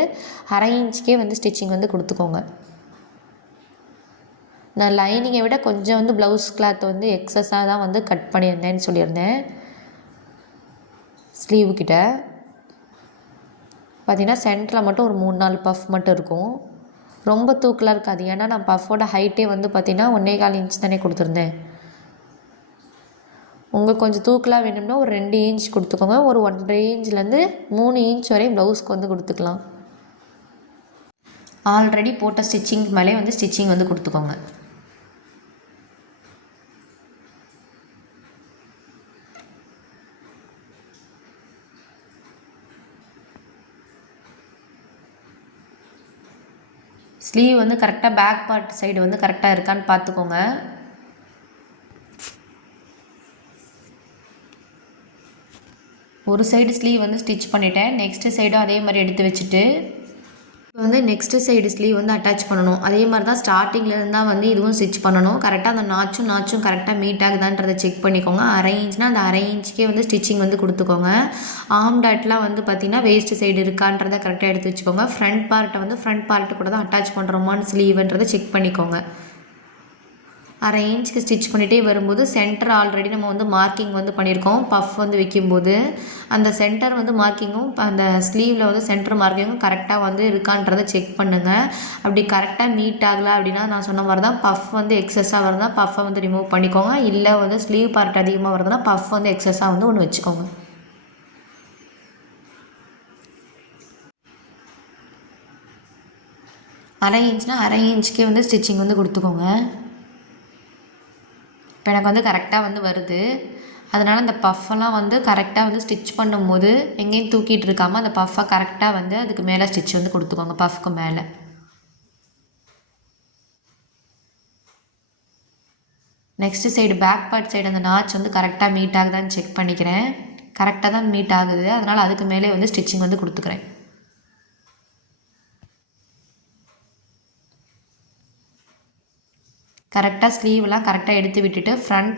1/2 இன்ச்சுக்கே வந்து ஸ்டிச்சிங் வந்து கொடுத்துக்கோங்க. நான் லைனிங்கை விட கொஞ்சம் வந்து ப்ளவுஸ் கிளாத் வந்து எக்ஸஸாக தான் வந்து கட் பண்ணியிருந்தேன்னு சொல்லியிருந்தேன். ஸ்லீவு கிட்ட பார்த்திங்கன்னா சென்டரில் மட்டும் ஒரு 3-4 பஃப் மட்டும் இருக்கும். ரொம்ப தூக்கலாக இருக்காது. ஏன்னா நான் பஃபோட ஹைட்டே வந்து பார்த்திங்கன்னா 1.25 இன்ச் தானே கொடுத்துருந்தேன். உங்களுக்கு கொஞ்சம் தூக்கலாக வேணும்னா ஒரு 2 இன்ச் கொடுத்துக்கோங்க. ஒரு 1.5 இன்ச்லேருந்து 3 இன்ச் வரையும் ப்ளவுஸ்க்கு வந்து கொடுத்துக்கலாம். ஆல்ரெடி போட்ட ஸ்டிச்சிங் மேலே வந்து ஸ்டிச்சிங் வந்து கொடுத்துக்கோங்க. ஸ்லீவ் வந்து கரெக்டாக பேக் பார்ட் சைடு வந்து கரெக்டாக இருக்கான்னு பார்த்துக்கோங்க. ஒரு சைடு ஸ்லீவ் வந்து ஸ்டிச் பண்ணிவிட்டேன். நெக்ஸ்ட்டு சைடும் அதே மாதிரி எடுத்து வச்சுட்டு இப்போ வந்து நெக்ஸ்ட்டு சைடு ஸ்லீவ் வந்து அட்டாச் பண்ணணும். அதே மாதிரி தான் ஸ்டார்டிங்கில் தான் வந்து இதுவும் ஸ்டிச் பண்ணணும். கரெக்டாக அந்த நாச்சும் கரெக்டாக மீட் ஆகுதான்றதை செக் பண்ணிக்கோங்க. 1/2 இன்ச்னால் அந்த 1/2 இன்ச்சுக்கே வந்து ஸ்டிச்சிங் வந்து கொடுத்துக்கோங்க. ஆர்ம் டாட்லாம் வந்து பார்த்திங்கன்னா வேஸ்ட் சைடு இருக்கான்றதை கரெக்டாக எடுத்து வச்சுக்கோங்க. ஃப்ரண்ட் பார்ட்டு கூட தான் அட்டாச் பண்ணுறோமான்னு ஸ்லீவுன்றதை செக் பண்ணிக்கோங்க. 1/2 இன்ச்சுக்கு ஸ்டிச் பண்ணிகிட்டே வரும்போது சென்டர் ஆல்ரெடி நம்ம வந்து மார்க்கிங் வந்து பண்ணியிருக்கோம். பஃப் வந்து வைக்கும்போது அந்த சென்டர் வந்து மார்க்கிங்கும் அந்த ஸ்லீவில் வந்து சென்டர் மார்க்கிங்கும் கரெக்டாக வந்து இருக்கான்றதை செக் பண்ணுங்கள். அப்படி கரெக்டாக மீட் ஆகலை அப்படின்னா நான் சொன்ன மாதிரி தான் பஃப் வந்து எக்ஸஸாக வருதுன்னா பஃப்பை வந்து ரிமூவ் பண்ணிக்கோங்க. இல்லை வந்து ஸ்லீவ் பார்ட் அதிகமாக வருதுன்னா பஃப் வந்து எக்ஸஸாக வந்து ஒன்று வச்சுக்கோங்க. அரை இன்ச்னால் 1/2 இன்ச்சுக்கே வந்து ஸ்டிச்சிங் வந்து கொடுத்துக்கோங்க. இப்போ எனக்கு வந்து கரெக்டாக வந்து வருது. அதனால் அந்த பஃப்பெல்லாம் வந்து கரெக்டாக வந்து ஸ்டிச் பண்ணும்போது எங்கேயும் தூக்கிட்டு இருக்காமல் அந்த பஃப்பை கரெக்டாக வந்து அதுக்கு மேலே ஸ்டிச் வந்து கொடுத்துக்கோங்க. பஃப்க்கு மேலே next side back part side அந்த நாச் வந்து கரெக்டாக மீட் ஆகுதான்னு செக் பண்ணிக்கிறேன். கரெக்டாக தான் மீட் ஆகுது. அதனால் அதுக்கு மேலே வந்து ஸ்டிச்சிங் வந்து கொடுத்துக்கிறேன். கரெக்டாக ஸ்லீவெலாம் கரெக்டாக எடுத்து விட்டுட்டு ஃப்ரண்ட்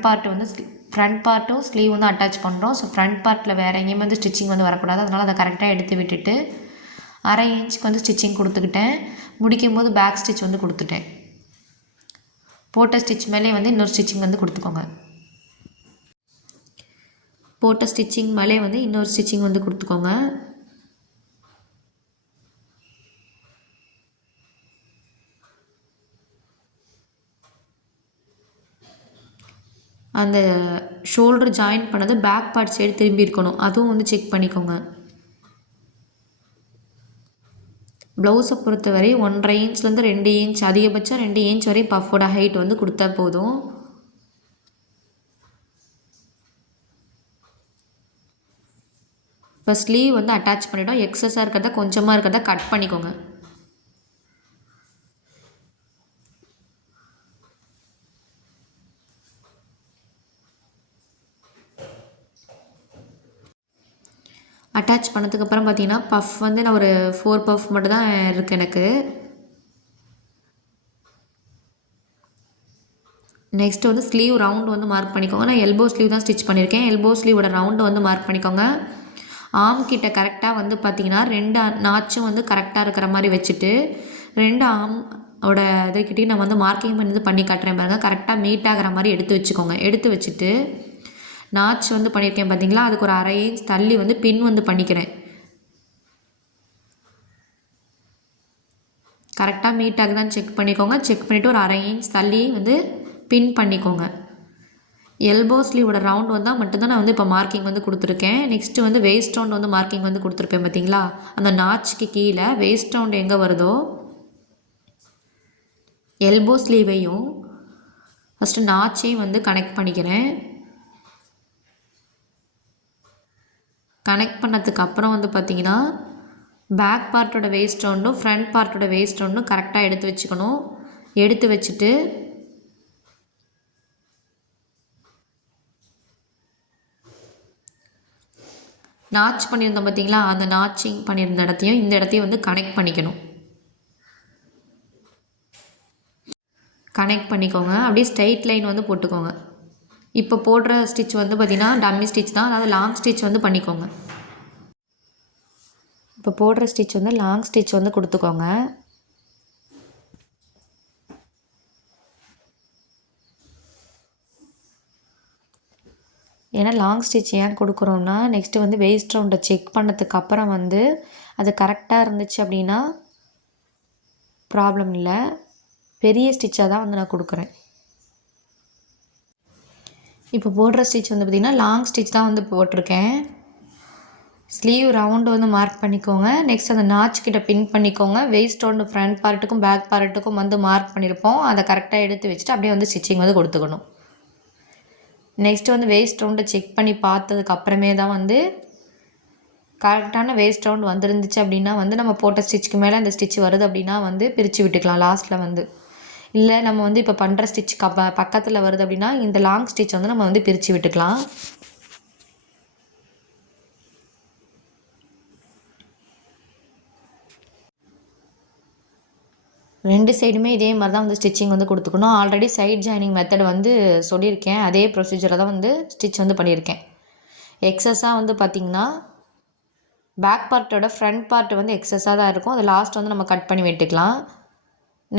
பார்ட்டும் ஸ்லீவ் வந்து அட்டாச் பண்ணுறோம். ஸோ ஃப்ரண்ட் பார்ட்டில் வேறு எங்கேயுமே வந்து ஸ்டிச்சிங் வந்து வரக்கூடாது. அதனால் அதை கரெக்டாக எடுத்து விட்டுட்டு 1/2 இன்ச்சுக்கு வந்து ஸ்டிச்சிங் கொடுத்துக்கிட்டேன். முடிக்கும்போது பேக் ஸ்டிச் வந்து கொடுத்துட்டேன். போட்ட ஸ்டிச் மேலே வந்து இன்னொரு ஸ்டிச்சிங் வந்து கொடுத்துக்கோங்க. போட்ட ஸ்டிச்சிங் மேலே வந்து இன்னொரு ஸ்டிச்சிங் வந்து கொடுத்துக்கோங்க. அந்த ஷோல்டர் ஜாயின் பண்ணது பேக் பார்ட் சைடு திரும்பி இருக்கணும், அதுவும் வந்து செக் பண்ணிக்கோங்க. ப்ளவுஸை பொறுத்தவரை 1.5 இன்ச்லேருந்து 2 இன்ச், அதிகபட்சம் 2 இன்ச் வரை பஃபோட ஹைட் வந்து கொடுத்தா போதும். இப்போ ஸ்லீவ் வந்து அட்டாச் பண்ணிவிட்டோம். எக்ஸஸாக இருக்கிறத கொஞ்சமாக இருக்கிறத கட் பண்ணிக்கோங்க. அட்டாச் பண்ணதுக்கப்புறம் பார்த்தீங்கன்னா பஃப் வந்து நான் ஒரு 4 பஃப் மட்டும் தான் இருக்குது எனக்கு. நெக்ஸ்ட்டு வந்து ஸ்லீவ் ரவுண்டு வந்து மார்க் பண்ணிக்கோங்க. நான் எல்போ ஸ்லீவ் தான் ஸ்டிச் பண்ணியிருக்கேன். எல்போ ஸ்லீவோட ரவுண்டு வந்து மார்க் பண்ணிக்கோங்க. ஆம் கிட்ட கரெக்டாக வந்து பார்த்திங்கன்னா 2 நாச்சும் வந்து கரெக்டாக இருக்கிற மாதிரி வச்சுட்டு 2 ஆமோட இதுக்கிட்டையும் நான் வந்து மார்க்கிங் பண்ணி காட்டுறேன் பாருங்கள். கரெக்டாக மீட் ஆகிற மாதிரி எடுத்து வச்சுக்கோங்க. எடுத்து வச்சுட்டு நாச் வந்து பண்ணியிருக்கேன் பார்த்தீங்களா, அதுக்கு ஒரு 1/2 இன்ச் தள்ளி வந்து பின் வந்து பண்ணிக்கிறேன். கரெக்டாக மீட் ஆகுதான்னு செக் பண்ணிக்கோங்க. செக் பண்ணிவிட்டு ஒரு 1/2 இன்ச் தள்ளி வந்து பின் பண்ணிக்கோங்க. எல்போ ஸ்லீவோட ரவுண்ட் வந்தால் மட்டும்தான் நான் வந்து இப்போ மார்க்கிங் வந்து கொடுத்துருக்கேன். நெக்ஸ்ட்டு வந்து வேஸ்ட் ரவுண்ட் வந்து மார்க்கிங் வந்து கொடுத்துருப்பேன் பார்த்தீங்களா, அந்த நாச்சுக்கு கீழே வேஸ்ட் ரவுண்ட் எங்கே வருதோ எல்போ ஸ்லீவையும் ஃபஸ்ட்டு நாச்சையும் வந்து கனெக்ட் பண்ணிக்கிறேன். கனெக்ட் பண்ணதுக்கு அப்புறம் வந்து பார்த்திங்கன்னா பேக் பார்ட்டோட வேஸ்ட் ரவுண்டும் ஃப்ரண்ட் பார்ட்டோட வேஸ்ட் ரவுண்டும் கரெக்டாக எடுத்து வச்சுக்கணும். எடுத்து வச்சுட்டு நாச் பண்ணியிருந்தோம் பார்த்தீங்களா, அந்த நாச்சிங் பண்ணியிருந்த இடத்தையும் இந்த இடத்தையும் வந்து கனெக்ட் பண்ணிக்கணும். கனெக்ட் பண்ணிக்கோங்க. அப்படியே ஸ்ட்ரைட் லைன் வந்து போட்டுக்கோங்க. இப்போ போடுற ஸ்டிச் வந்து பார்த்திங்கன்னா டம்மி ஸ்டிச் தான், அதாவது லாங் ஸ்டிச் வந்து பண்ணிக்கோங்க. இப்போ போடுற ஸ்டிச் வந்து லாங் ஸ்டிச் வந்து கொடுத்துக்கோங்க. ஏன்னா லாங் ஸ்டிச் ஏன் கொடுக்குறோன்னா நெக்ஸ்ட்டு வந்து வேஸ்ட் ரவுண்டை செக் பண்ணதுக்கு அப்புறம் வந்து அது கரெக்டாக இருந்துச்சு அப்படின்னா ப்ராப்ளம் இல்லை. பெரிய ஸ்டிச்சாக தான் வந்து நான் கொடுக்குறேன். இப்போ போடுற ஸ்டிச் வந்து பார்த்திங்கன்னா லாங் ஸ்டிச் தான் வந்து போட்டிருக்கேன். ஸ்லீவ் ரவுண்டு வந்து மார்க் பண்ணிக்கோங்க. நெக்ஸ்ட் அந்த நாச் கிட்ட பின் பண்ணிக்கோங்க. வேஸ்ட் ரவுண்டு ஃப்ரண்ட் பார்ட்டுக்கும் பேக் பார்ட்டுக்கும் வந்து மார்க் பண்ணியிருப்போம். அதை கரெக்டாக எடுத்து வச்சுட்டு அப்படியே வந்து ஸ்டிச்சிங் வந்து கொடுத்துக்கணும். நெக்ஸ்ட்டு வந்து வேஸ்ட் ரவுண்டை செக் பண்ணி பார்த்ததுக்கு அப்புறமே தான் வந்து கரெக்டான வேஸ்ட் ரவுண்ட் வந்துருந்துச்சு அப்படின்னா வந்து நம்ம போட்ட ஸ்டிச்சுக்கு மேலே அந்த ஸ்டிச் வருது அப்படின்னா வந்து பிரித்து விட்டுக்கலாம் லாஸ்ட்டில் வந்து. இல்லை நம்ம வந்து இப்போ பண்ணுற ஸ்டிச் பக்கத்தில் வருது அப்படின்னா இந்த லாங் ஸ்டிச் வந்து நம்ம வந்து பிரித்து விட்டுக்கலாம். ரெண்டு சைடுமே இதே மாதிரி தான் வந்து ஸ்டிச்சிங் வந்து கொடுத்துக்கணும். ஆல்ரெடி சைட் ஜாயினிங் மெத்தட் வந்து சொல்லியிருக்கேன். அதே ப்ரொசீஜரை தான் வந்து ஸ்டிச் வந்து பண்ணியிருக்கேன். எக்ஸஸாக வந்து பார்த்திங்கன்னா பேக் பார்ட்டோட ஃப்ரண்ட் பார்ட் வந்து எக்ஸஸாக தான் இருக்கும். அது லாஸ்ட் வந்து நம்ம கட் பண்ணி விட்டுக்கலாம்.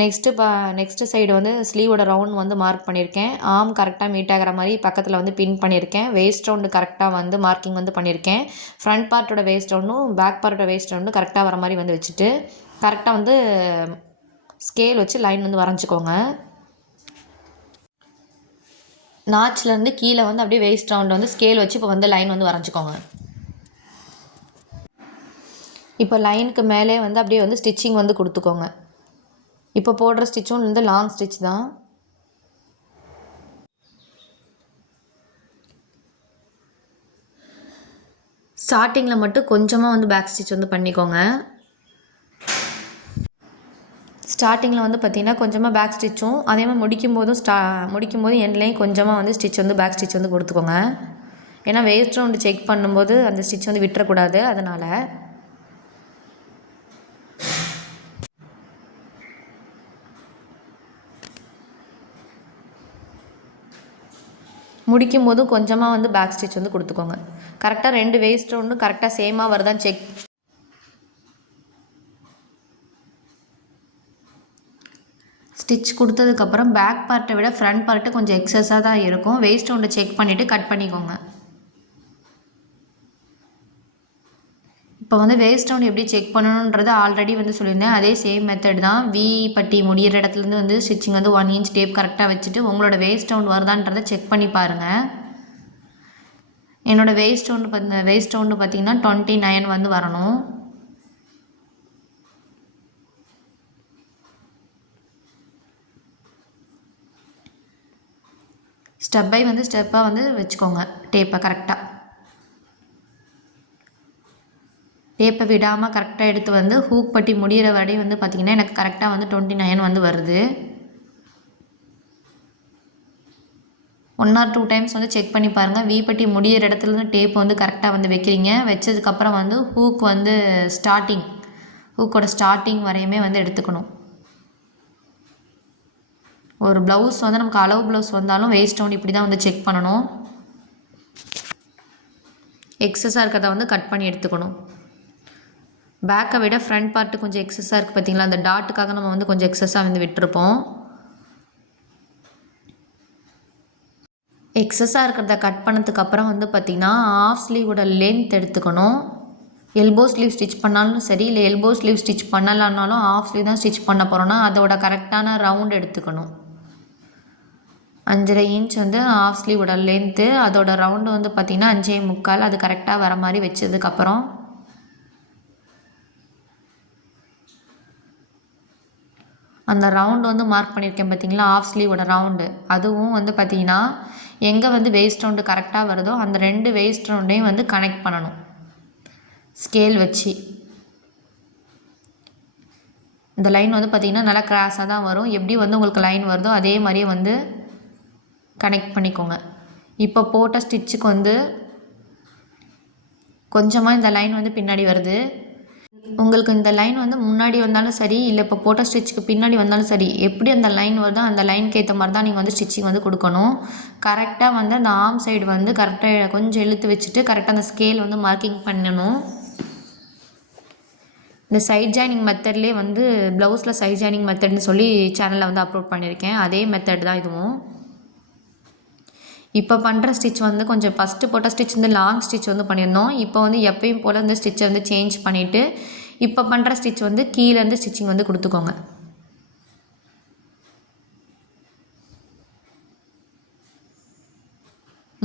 நெக்ஸ்ட்டு சைடு வந்து ஸ்லீவோட ரவுண்ட் வந்து மார்க் பண்ணியிருக்கேன். ஆம் கரெக்டாக மீட் ஆகிற மாதிரி பக்கத்தில் வந்து பின் பண்ணியிருக்கேன். வேஸ்ட் ரவுண்டு கரெக்டாக வந்து மார்க்கிங் வந்து பண்ணியிருக்கேன். ஃப்ரண்ட் பார்ட்டோட வேஸ்ட் ரவுண்டும் பேக் பார்ட்டோட வேஸ்ட் ரவுண்டும் கரெக்டாக வர மாதிரி வந்து வச்சுட்டு கரெக்டாக வந்து ஸ்கேல் வச்சு லைன் வந்து வரைஞ்சிக்கோங்க. நாச்சிலேருந்து கீழே வந்து அப்படியே வேஸ்ட் ரவுண்ட் வந்து ஸ்கேல் வச்சு இப்போ வந்து லைன் வந்து வரைஞ்சிக்கோங்க. இப்போ லைனுக்கு மேலே வந்து அப்படியே வந்து ஸ்டிச்சிங் வந்து கொடுத்துக்கோங்க. இப்போ போடுற ஸ்டிச்சும் வந்து லாங் ஸ்டிச் தான். ஸ்டார்டிங்கில் மட்டும் கொஞ்சமாக வந்து பேக் ஸ்டிச் வந்து பண்ணிக்கோங்க. ஸ்டார்டிங்கில் வந்து பார்த்திங்கன்னா கொஞ்சமாக பேக் ஸ்டிச்சும் அதே மாதிரி முடிக்கும் போதும் எண்ட்லேயும் கொஞ்சமாக வந்து ஸ்டிச் வந்து பேக் ஸ்டிச் வந்து கொடுத்துக்கோங்க. ஏன்னா வேஸ்ட் ரவுண்டு செக் பண்ணும்போது அந்த ஸ்டிச் வந்து விட்டுறக்கூடாது. அதனால் முடிக்கும் போதும் கொஞ்சமாக வந்து பேக் ஸ்டிச் வந்து கொடுத்துக்கோங்க. கரெக்டாக 2 வேஸ்ட் ரவுண்டும் கரெக்டாக சேமாக வருதான்னு செக். ஸ்டிச் கொடுத்ததுக்கப்புறம் பேக் பார்ட்டை விட ஃப்ரண்ட் பார்ட்டு கொஞ்சம் எக்ஸஸாக தான் இருக்கும். வேஸ்ட் ரவுண்டை செக் பண்ணிவிட்டு கட் பண்ணிக்கோங்க. இப்போ வந்து வேஸ்ட் ரவுண்ட் எப்படி செக் பண்ணணுன்றது ஆல்ரெடி வந்து சொல்லியிருந்தேன். அதே சேம் மெத்தட் தான். வி பட்டி முடிகிற இடத்துலேருந்து வந்து ஸ்டிச்சிங் வந்து 1 இன்ச் டேப் கரெக்டாக வச்சுட்டு உங்களோட வேஸ்ட் ரவுண்ட் வருதான்றதை செக் பண்ணி பாருங்கள். என்னோடய வேஸ்ட் ரவுண்டு பார்த்திங்கன்னா 29 வந்து வரணும். ஸ்டெப் பை வந்து ஸ்டெப்பாக வந்து வச்சுக்கோங்க டேப்பை கரெக்டாக. டேப்பை விடாமல் கரெக்டாக எடுத்து வந்து ஹூக் பட்டி முடிகிற வரையும் வந்து பார்த்திங்கன்னா எனக்கு கரெக்டாக வந்து 29 வந்து வருது. 1 or 2 டைம்ஸ் வந்து செக் பண்ணி பாருங்கள். வி பட்டி முடிகிற இடத்துலேருந்து டேப் வந்து கரெக்டாக வந்து வைக்கிறீங்க. வச்சதுக்கப்புறம் வந்து ஹூக் வந்து ஹூக்கோட ஸ்டார்டிங் வரையுமே வந்து எடுத்துக்கணும். ஒரு ப்ளவுஸ் வந்து நமக்கு அளவு ப்ளவுஸ் வந்தாலும் வேஸ்ட் ரவுண்ட் இப்படி தான் வந்து செக் பண்ணணும். எக்ஸஸாக இருக்கிறத வந்து கட் பண்ணி எடுத்துக்கணும். பேக்கை விட ஃப்ரண்ட் பார்ட்டு கொஞ்சம் எக்ஸஸாக இருக்குது பார்த்திங்களா, அந்த டாட்டுக்காக நம்ம வந்து கொஞ்சம் எக்ஸஸாக வந்து விட்டுருப்போம். எக்ஸஸாக இருக்கிறத கட் பண்ணதுக்கப்புறம் வந்து பார்த்திங்கன்னா ஆஃப் ஸ்லீவோட லென்த் எடுத்துக்கணும். எல்போ ஸ்லீவ் ஸ்டிச் பண்ணாலும் சரி, இல்லை எல்போ ஸ்லீவ் ஸ்டிச் பண்ணலான்னாலும் ஆஃப் ஸ்லீவ் தான் ஸ்டிச் பண்ண போகிறோன்னா அதோட கரெக்டான ரவுண்ட் எடுத்துக்கணும். 5.5 இன்ச் வந்து ஆஃப் ஸ்லீவோட லென்த்து, அதோட ரவுண்டு வந்து பார்த்திங்கன்னா 5.25. அது கரெக்டாக வர மாதிரி வச்சதுக்கப்புறம் அந்த ரவுண்டு வந்து மார்க் பண்ணியிருக்கேன் பார்த்திங்களா, ஆஃப் ஸ்லீவோட ரவுண்டு. அதுவும் வந்து பார்த்திங்கன்னா எங்கே வந்து வேஸ்ட் ரவுண்டு கரெக்டாக வருதோ அந்த 2 வேஸ்ட் ரவுண்டையும் வந்து கனெக்ட் பண்ணணும் ஸ்கேல் வச்சு. இந்த லைன் வந்து பார்த்திங்கன்னா நல்லா கிராஸாக தான் வரும். எப்படி வந்து உங்களுக்கு லைன் வருதோ அதே மாதிரியே வந்து கனெக்ட் பண்ணிக்கோங்க. இப்போ போட்ட ஸ்டிச்சுக்கு வந்து கொஞ்சமாக இந்த லைன் வந்து பின்னாடி வருது. உங்களுக்கு இந்த லைன் வந்து முன்னாடி வந்தாலும் சரி, இல்லை இப்போ போட்ட ஸ்டிச்சுக்கு பின்னாடி வந்தாலும் சரி, எப்படி அந்த லைன் வருதோ அந்த லைனுக்கு ஏற்ற மாதிரி தான் நீங்கள் வந்து ஸ்டிச்சிங் வந்து கொடுக்கணும். கரெக்டாக வந்து அந்த ஆர்ம் சைடு வந்து கரெக்டாக கொஞ்சம் இழுத்து வச்சுட்டு கரெக்டாக அந்த ஸ்கேல் வந்து மார்க்கிங் பண்ணணும். இந்த சைட் ஜாயினிங் மெத்தட்லேயே வந்து ப்ளவுஸில் சைட் ஜாயினிங் மெத்தட்னு சொல்லி சேனலில் வந்து அப்லோட் பண்ணியிருக்கேன். அதே மெத்தட் தான் இதுவும். இப்போ பண்ணுற ஸ்டிச் வந்து கொஞ்சம் ஃபஸ்ட்டு போட்ட ஸ்டிச் வந்து லாங் ஸ்டிச் வந்து பண்ணியிருந்தோம். இப்போ வந்து எப்பயும் போல் இந்த ஸ்டிச்சை வந்து சேஞ்ச் பண்ணிவிட்டு இப்போ பண்ணுற ஸ்டிச் வந்து கீழேருந்து ஸ்டிச்சிங் வந்து கொடுத்துக்கோங்க.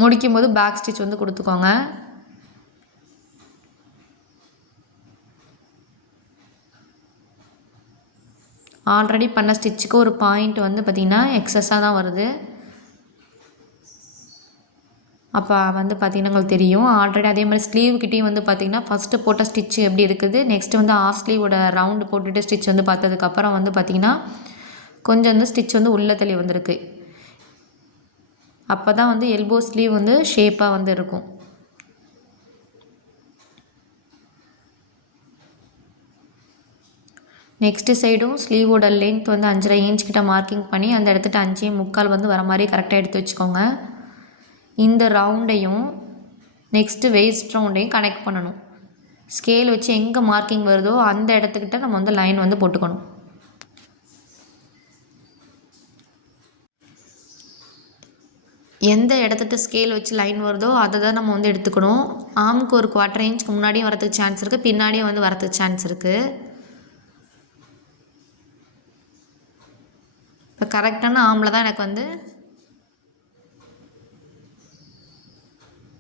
முடிக்கும் போது பேக் ஸ்டிச் வந்து கொடுத்துக்கோங்க. ஆல்ரெடி பண்ண ஸ்டிச்சுக்கு ஒரு பாயிண்ட் வந்து பார்த்திங்கன்னா எக்ஸஸாக தான் வருது. அப்போ வந்து பார்த்திங்கன்னா உங்களுக்கு தெரியும். ஆல்ரெடி அதே மாதிரி ஸ்லீவ்கிட்டையும் வந்து பார்த்திங்கன்னா ஃபஸ்ட்டு போட்ட ஸ்டிச் எப்படி இருக்குது, நெக்ஸ்ட்டு வந்து ஆஃப் ஸ்லீவோட ரவுண்டு போட்டுட்டு ஸ்டிச் வந்து பார்த்ததுக்கப்புறம் வந்து பார்த்திங்கன்னா கொஞ்சம் வந்து ஸ்டிச் வந்து உள்ளே தள்ளி வந்திருக்கு. அப்போ தான் வந்து எல்போ ஸ்லீவ் வந்து ஷேப்பாக வந்து இருக்கும். நெக்ஸ்ட்டு சைடும் ஸ்லீவோட லென்த் வந்து 5.5 இன்ச் கிட்ட மார்க்கிங் பண்ணி அந்த இடத்துட்டு 5.25 வந்து வர மாதிரி கரெக்டாக எடுத்து வச்சுக்கோங்க. இந்த ரவுண்டையும் நெக்ஸ்ட்டு வேஸ்ட் ரவுண்டையும் கனெக்ட் பண்ணணும். ஸ்கேல் வச்சு எங்கே மார்க்கிங் வருதோ அந்த இடத்துக்கிட்ட நம்ம வந்து லைன் வந்து போட்டுக்கணும். எந்த இடத்துட்டு ஸ்கேல் வச்சு லைன் வருதோ அதை தான் நம்ம வந்து எடுத்துக்கணும். ஆமுக்கு ஒரு 1/4 இன்ச்சுக்கு முன்னாடியும் வரதுக்கு சான்ஸ் இருக்குது, பின்னாடியும் வந்து வரதுக்கு சான்ஸ் இருக்குது. இப்போ கரெக்டான ஆமில் தான் எனக்கு வந்து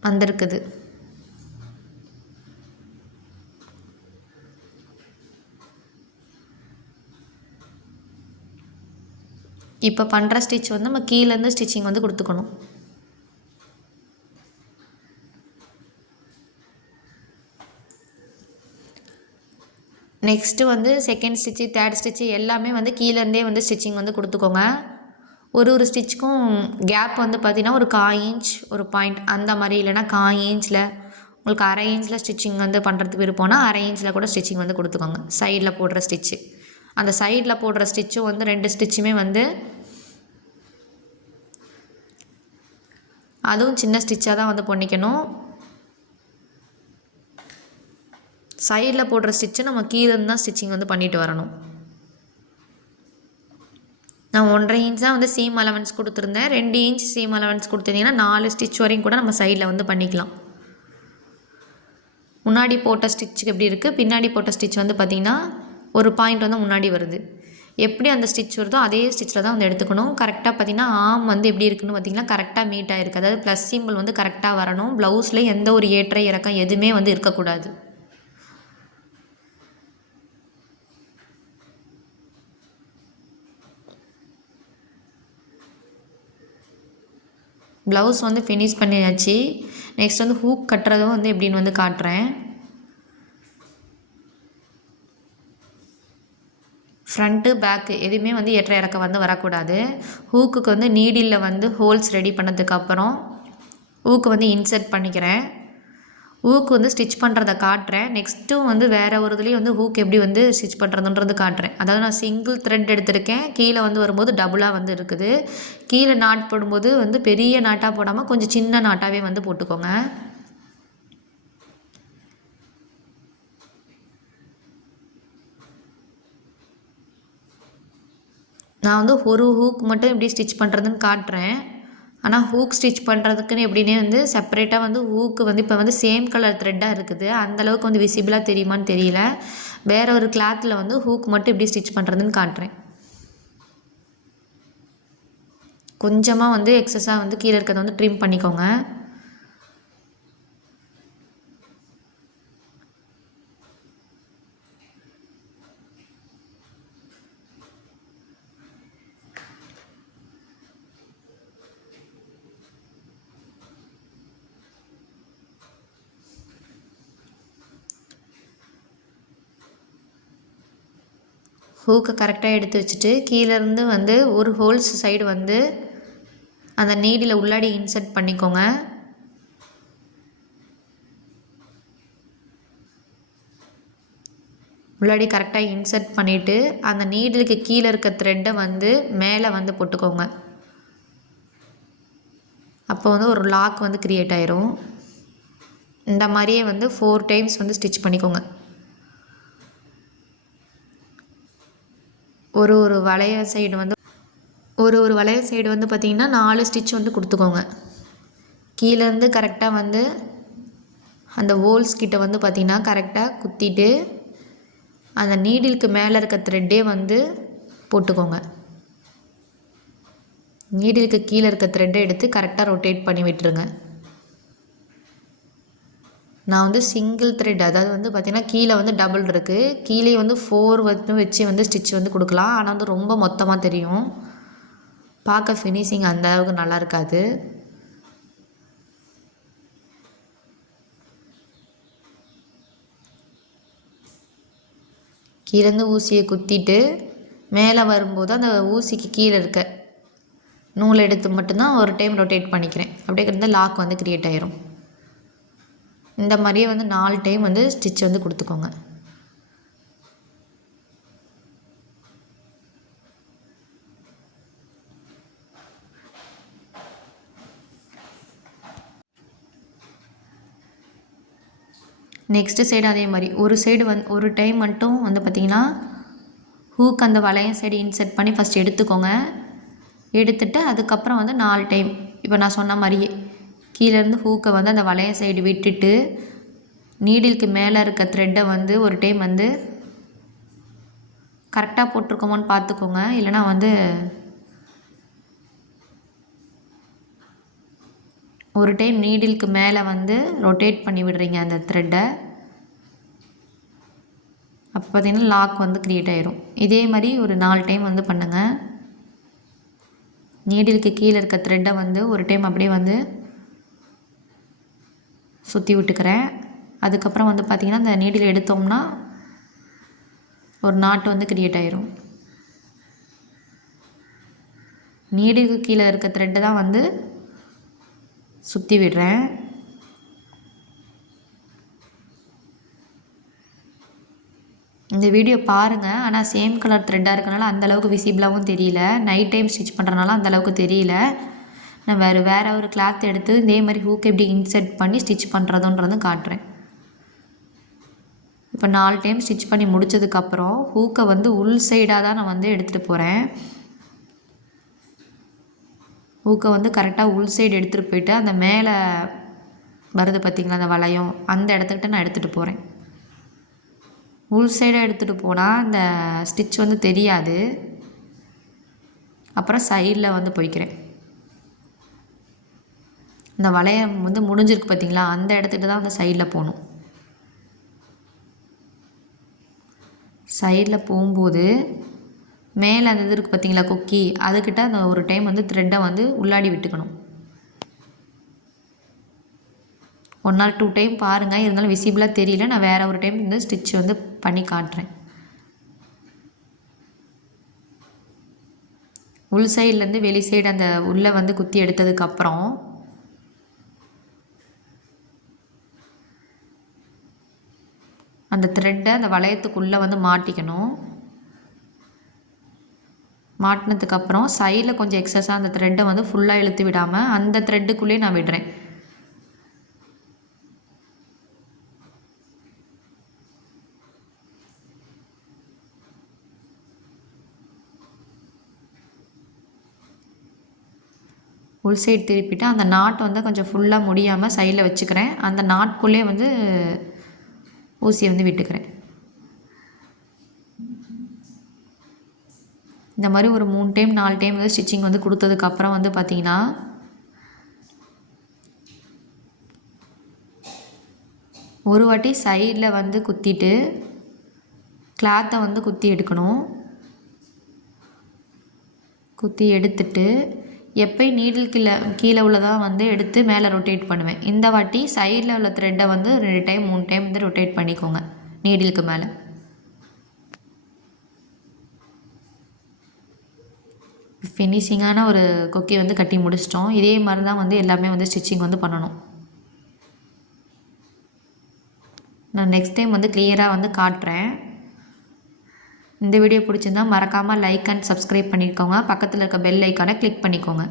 வந்திருக்குது. இப்போ பண்ணுற ஸ்டிச் வந்து நம்ம கீழேருந்து ஸ்டிச்சிங் வந்து கொடுத்துக்கணும். நெக்ஸ்ட்டு வந்து செகண்ட் ஸ்டிச்சு, தேர்ட் ஸ்டிச்சு எல்லாமே வந்து கீழேருந்தே வந்து ஸ்டிச்சிங் வந்து கொடுத்துக்கோங்க. ஒரு ஸ்டிச்சுக்கும் கேப் வந்து பார்த்திங்கன்னா ஒரு 1/4 இன்ச் ஒரு பாயிண்ட் அந்த மாதிரி, இல்லைனா 1/4 இன்ச்சில் உங்களுக்கு 1/2 இன்ச்சில் ஸ்டிச்சிங் வந்து பண்ணுறதுக்கு விருப்பம்னா 1/2 இன்ச்சில் கூட ஸ்டிச்சிங் வந்து கொடுத்துக்கோங்க. சைடில் போடுற ஸ்டிச்சு, அந்த சைடில் போடுற ஸ்டிச்சும் வந்து 2 ஸ்டிச்சுமே வந்து அதுவும் சின்ன ஸ்டிச்சாக தான் வந்து பண்ணிக்கணும். சைடில் போடுற ஸ்டிச்சு நம்ம கீழேருந்து தான் ஸ்டிச்சிங் வந்து பண்ணிட்டு வரணும். நான் 1/2 இன்ச் தான் வந்து சீம் அலவன்ஸ் கொடுத்துருந்தேன். 2 இன்ச் சீம் அலவன்ஸ் கொடுத்துருந்தீங்கன்னா 4 ஸ்டிச் வரையும் கூட நம்ம சைடில் வந்து பண்ணிக்கலாம். முன்னாடி போட்ட ஸ்டிச்சுக்கு எப்படி இருக்குது, பின்னாடி போட்ட ஸ்டிச் வந்து பார்த்திங்கன்னா ஒரு பாயிண்ட் வந்து முன்னாடி வருது. எப்படி அந்த ஸ்டிச் வருதோ அதே ஸ்டிச்சில் தான் வந்து எடுத்துக்கணும். கரெக்டாக பார்த்திங்கன்னா ஆம் வந்து எப்படி இருக்குன்னு பார்த்திங்கன்னா கரெக்டாக மீட் ஆகிருக்கு. அதாவது ப்ளஸ் சிம்பிள் வந்து கரெக்டாக வரணும். ப்ளவுஸில் எந்த ஒரு ஏற்ற இறக்கம் எதுவுமே வந்து இருக்கக்கூடாது. ப்ளவுஸ் வந்து ஃபினிஷ் பண்ணியாச்சு. நெக்ஸ்ட் வந்து ஹூக் கட்டுறதும் வந்து எப்படின்னு வந்து காட்டுறேன். ஃப்ரண்ட்டு பேக்கு எதுவுமே வந்து ஏற்ற இறக்கம் வந்து வரக்கூடாது. ஹூக்குக்கு வந்து நீடிலில் வந்து ஹோல்ஸ் ரெடி பண்ணதுக்கப்புறம் ஹூக்கு வந்து இன்சர்ட் பண்ணிக்கிறேன். ஹூக்கு வந்து ஸ்டிச் பண்ணுறதை காட்டுறேன். நெக்ஸ்ட்டும் வந்து வேறு ஒரு இதுலேயும் வந்து ஹூக் எப்படி வந்து ஸ்டிச் பண்ணுறதுன்றது காட்டுறேன். அதாவது நான் சிங்கிள் த்ரெட் எடுத்திருக்கேன். கீழே வந்து வரும்போது டபுளாக வந்து இருக்குது. கீழே நாட் போடும்போது வந்து பெரிய நாட்டாக போடாமல் கொஞ்சம் சின்ன நாட்டாகவே வந்து போட்டுக்கோங்க. நான் வந்து ஒரு ஹூக் மட்டும் எப்படி ஸ்டிச் பண்ணுறதுன்னு காட்டுறேன். ஆனால் ஹூக் ஸ்டிச் பண்ணுறதுக்குன்னு எப்படின்னே வந்து செப்பரேட்டாக வந்து ஹூக்கு வந்து இப்போ வந்து சேம் கலர் த்ரெட்டாக இருக்குது. அந்தளவுக்கு வந்து விசிபிளாக தெரியுமான்னு தெரியல. வேறு ஒரு கிளாத்தில் வந்து ஹூக் மட்டும் எப்படி ஸ்டிச் பண்ணுறதுன்னு காட்டுறேன். கொஞ்சமாக வந்து எக்ஸஸாக வந்து கீழே இருக்கிறத வந்து ட்ரிம் பண்ணிக்கோங்க. ஹூக்கை கரெக்டாக எடுத்து வச்சுட்டு கீழேருந்து வந்து ஒரு ஹோல்ஸ் சைடு வந்து அந்த நீடில் உள்ளாடி இன்சர்ட் பண்ணிக்கோங்க. உள்ளாடி கரெக்டாக இன்சர்ட் பண்ணிவிட்டு அந்த நீடிலுக்கு கீழே இருக்க த்ரெட்டை வந்து மேலே வந்து போட்டுக்கோங்க. அப்போ வந்து ஒரு லாக் வந்து க்ரியேட் ஆயிரும். இந்த மாதிரியே வந்து 4 டைம்ஸ் வந்து ஸ்டிச் பண்ணிக்கோங்க. ஒரு வளைய சைடு வந்து பார்த்திங்கன்னா 4 ஸ்டிச் வந்து கொடுத்துக்கோங்க. கீழேருந்து கரெக்டாக வந்து அந்த ஹோல்ஸ் கிட்ட வந்து பார்த்திங்கன்னா கரெக்டாக குத்திட்டு அந்த நீடிலுக்கு மேலே இருக்க த்ரெட்டே வந்து போட்டுக்கோங்க. நீடிலுக்கு கீழே இருக்க த்ரெட்டை எடுத்து கரெக்டாக ரொட்டேட் பண்ணி விட்டுருங்க. நான் வந்து சிங்கிள் த்ரெட், அதாவது வந்து பார்த்திங்கன்னா கீழே வந்து டபுள் இருக்குது. கீழே வந்து 4 வந்து வச்சு வந்து ஸ்டிச் வந்து கொடுக்கலாம். ஆனால் வந்து ரொம்ப மொத்தமாக தெரியும், பார்க்க ஃபினிஷிங் அந்த அளவுக்கு நல்லா இருக்காது. கீழேருந்து ஊசியை குத்திட்டு மேலே வரும்போது அந்த ஊசிக்கு கீழே இருக்க நூல் எடுத்து மட்டும்தான் ஒரு டைம் ரொட்டேட் பண்ணிக்கிறேன். அப்படியே இருந்தால் லாக் வந்து க்ரியேட் ஆயிரும். இந்த மாதிரியே வந்து 4 டைம் வந்து ஸ்டிச் வந்து கொடுத்துக்கோங்க. நெக்ஸ்ட்டு சைடு அதே மாதிரி ஒரு டைம் மட்டும் வந்து பார்த்திங்கன்னா ஹூக் அந்த வளைய சைடு இன்சர்ட் பண்ணி ஃபஸ்ட் எடுத்துக்கோங்க. எடுத்துட்டு அதுக்கப்புறம் வந்து 4 டைம் இப்போ நான் சொன்ன மாதிரியே கீழேருந்து ஹூக்கை வந்து அந்த வளைய சைடு விட்டுட்டு நீடிலுக்கு மேலே இருக்க த்ரெட்டை வந்து ஒரு டைம் வந்து கரெக்டாக போட்டிருக்கோமோன்னு பார்த்துக்கோங்க. இல்லைனா வந்து ஒரு டைம் நீடிலுக்கு மேலே வந்து ரொட்டேட் பண்ணி விடுறீங்க அந்த த்ரெட்டை. அப்போ பார்த்திங்கன்னா லாக் வந்து க்ரியேட் ஆயிரும். இதே மாதிரி ஒரு 4 டைம் வந்து பண்ணுங்கள். நீடிலுக்கு கீழே இருக்க த்ரெட்டை வந்து ஒரு டைம் அப்படியே வந்து சுற்றி விட்டுக்கிறேன். அதுக்கப்புறம் வந்து பார்த்திங்கன்னா அந்த நீடில் எடுத்தோம்னா ஒரு நாட்டு வந்து க்ரியேட் ஆயிரும். நீடிலுக்கு கீழே இருக்க த்ரெட்டை தான் வந்து சுற்றி விடுறேன். இந்த வீடியோ பாருங்கள். ஆனால் சேம் கலர் த்ரெட்டாக இருக்கனால அந்தளவுக்கு விசிபிளாகவும் தெரியல. நைட் டைம் ஸ்டிச் பண்ணுறனால அந்தளவுக்கு தெரியல. நான் வேறு ஒரு கிளாத் எடுத்து இதே மாதிரி ஹூக் எப்படி இன்சர்ட் பண்ணி ஸ்டிச் பண்ணுறதுன்றதும் காட்டுறேன். இப்போ 4 டைம் ஸ்டிச் பண்ணி முடித்ததுக்கப்புறம் ஹூக்கை வந்து உள் சைடாக தான் நான் வந்து எடுத்துகிட்டு போகிறேன். ஹூக்கை வந்து கரெக்டாக உள் சைடு எடுத்துகிட்டு போயிட்டு அந்த மேலே வருது பார்த்திங்களா அந்த வளையம், அந்த இடத்துக்கிட்ட நான் எடுத்துகிட்டு போகிறேன். உள் சைடாக எடுத்துகிட்டு போனால் அந்த ஸ்டிச் வந்து தெரியாது. அப்புறம் சைடில் வந்து போய்க்கிறேன். இந்த வளையம் வந்து முடிஞ்சிருக்கு பார்த்திங்களா, அந்த இடத்துக்கிட்ட தான் வந்து சைடில் போகணும். சைடில் போகும்போது மேலே அந்த இது இருக்குது பார்த்திங்களா கொக்கி, அதுக்கிட்ட அந்த ஒரு டைம் வந்து த்ரெட்டை வந்து உள்ளாடி விட்டுக்கணும். 1 or 2 டைம் பாருங்கள். இருந்தாலும் விசிபிளாக தெரியல, நான் வேறு ஒரு டைம் வந்து ஸ்டிச் வந்து பண்ணி காட்டுறேன். உள் சைட்லேருந்து வெளி சைடு அந்த உள்ளே வந்து குத்தி எடுத்ததுக்கப்புறம் அந்த த்ரெட்டை அந்த வளையத்துக்குள்ளே வந்து மாட்டிக்கணும். மாட்டினதுக்கப்புறம் சைடில் கொஞ்சம் எக்ஸஸாக அந்த த்ரெட்டை வந்து ஃபுல்லாக இழுத்து விடாமல் அந்த த்ரெட்டுக்குள்ளேயே நான் விடுறேன். உள் சைடு திருப்பிட்டு அந்த நாட் வந்து கொஞ்சம் ஃபுல்லாக முடியாமல் சைடில் வச்சுக்கிறேன். அந்த நாட்குள்ளே வந்து ஊசியை வந்து விட்டுக்கிறேன். இந்த மாதிரி ஒரு 3 டைம் 4 டைம் வந்து ஸ்டிச்சிங் வந்து கொடுத்ததுக்கப்புறம் வந்து பார்த்திங்கன்னா ஒரு வாட்டி சைடில் வந்து குத்திட்டு கிளாத்தை வந்து குத்தி எடுக்கணும். குத்தி எடுத்துட்டு எப்போயும் நீடில் கீழே உள்ளதாக வந்து எடுத்து மேலே ரொட்டேட் பண்ணுவேன். இந்த வாட்டி சைடில் உள்ள த்ரெட்டை வந்து 2 டைம் 3 டைம் வந்து ரொட்டேட் பண்ணிக்கோங்க நீடிலுக்கு மேலே. ஃபினிஷிங்கான ஒரு கொக்கி வந்து கட்டி முடிச்சிட்டோம். இதே மாதிரி தான் வந்து எல்லாமே வந்து ஸ்டிச்சிங் வந்து பண்ணணும். நான் நெக்ஸ்ட் டைம் வந்து கிளியராக வந்து காட்டுறேன். இந்த வீடியோ பிடிச்சிருந்தால் மறக்காமல் லைக் அண்ட் சப்ஸ்கிரைப் பண்ணிக்கோங்க. பக்கத்தில் இருக்க பெல் ஐக்கானை கிளிக் பண்ணிக்கோங்க.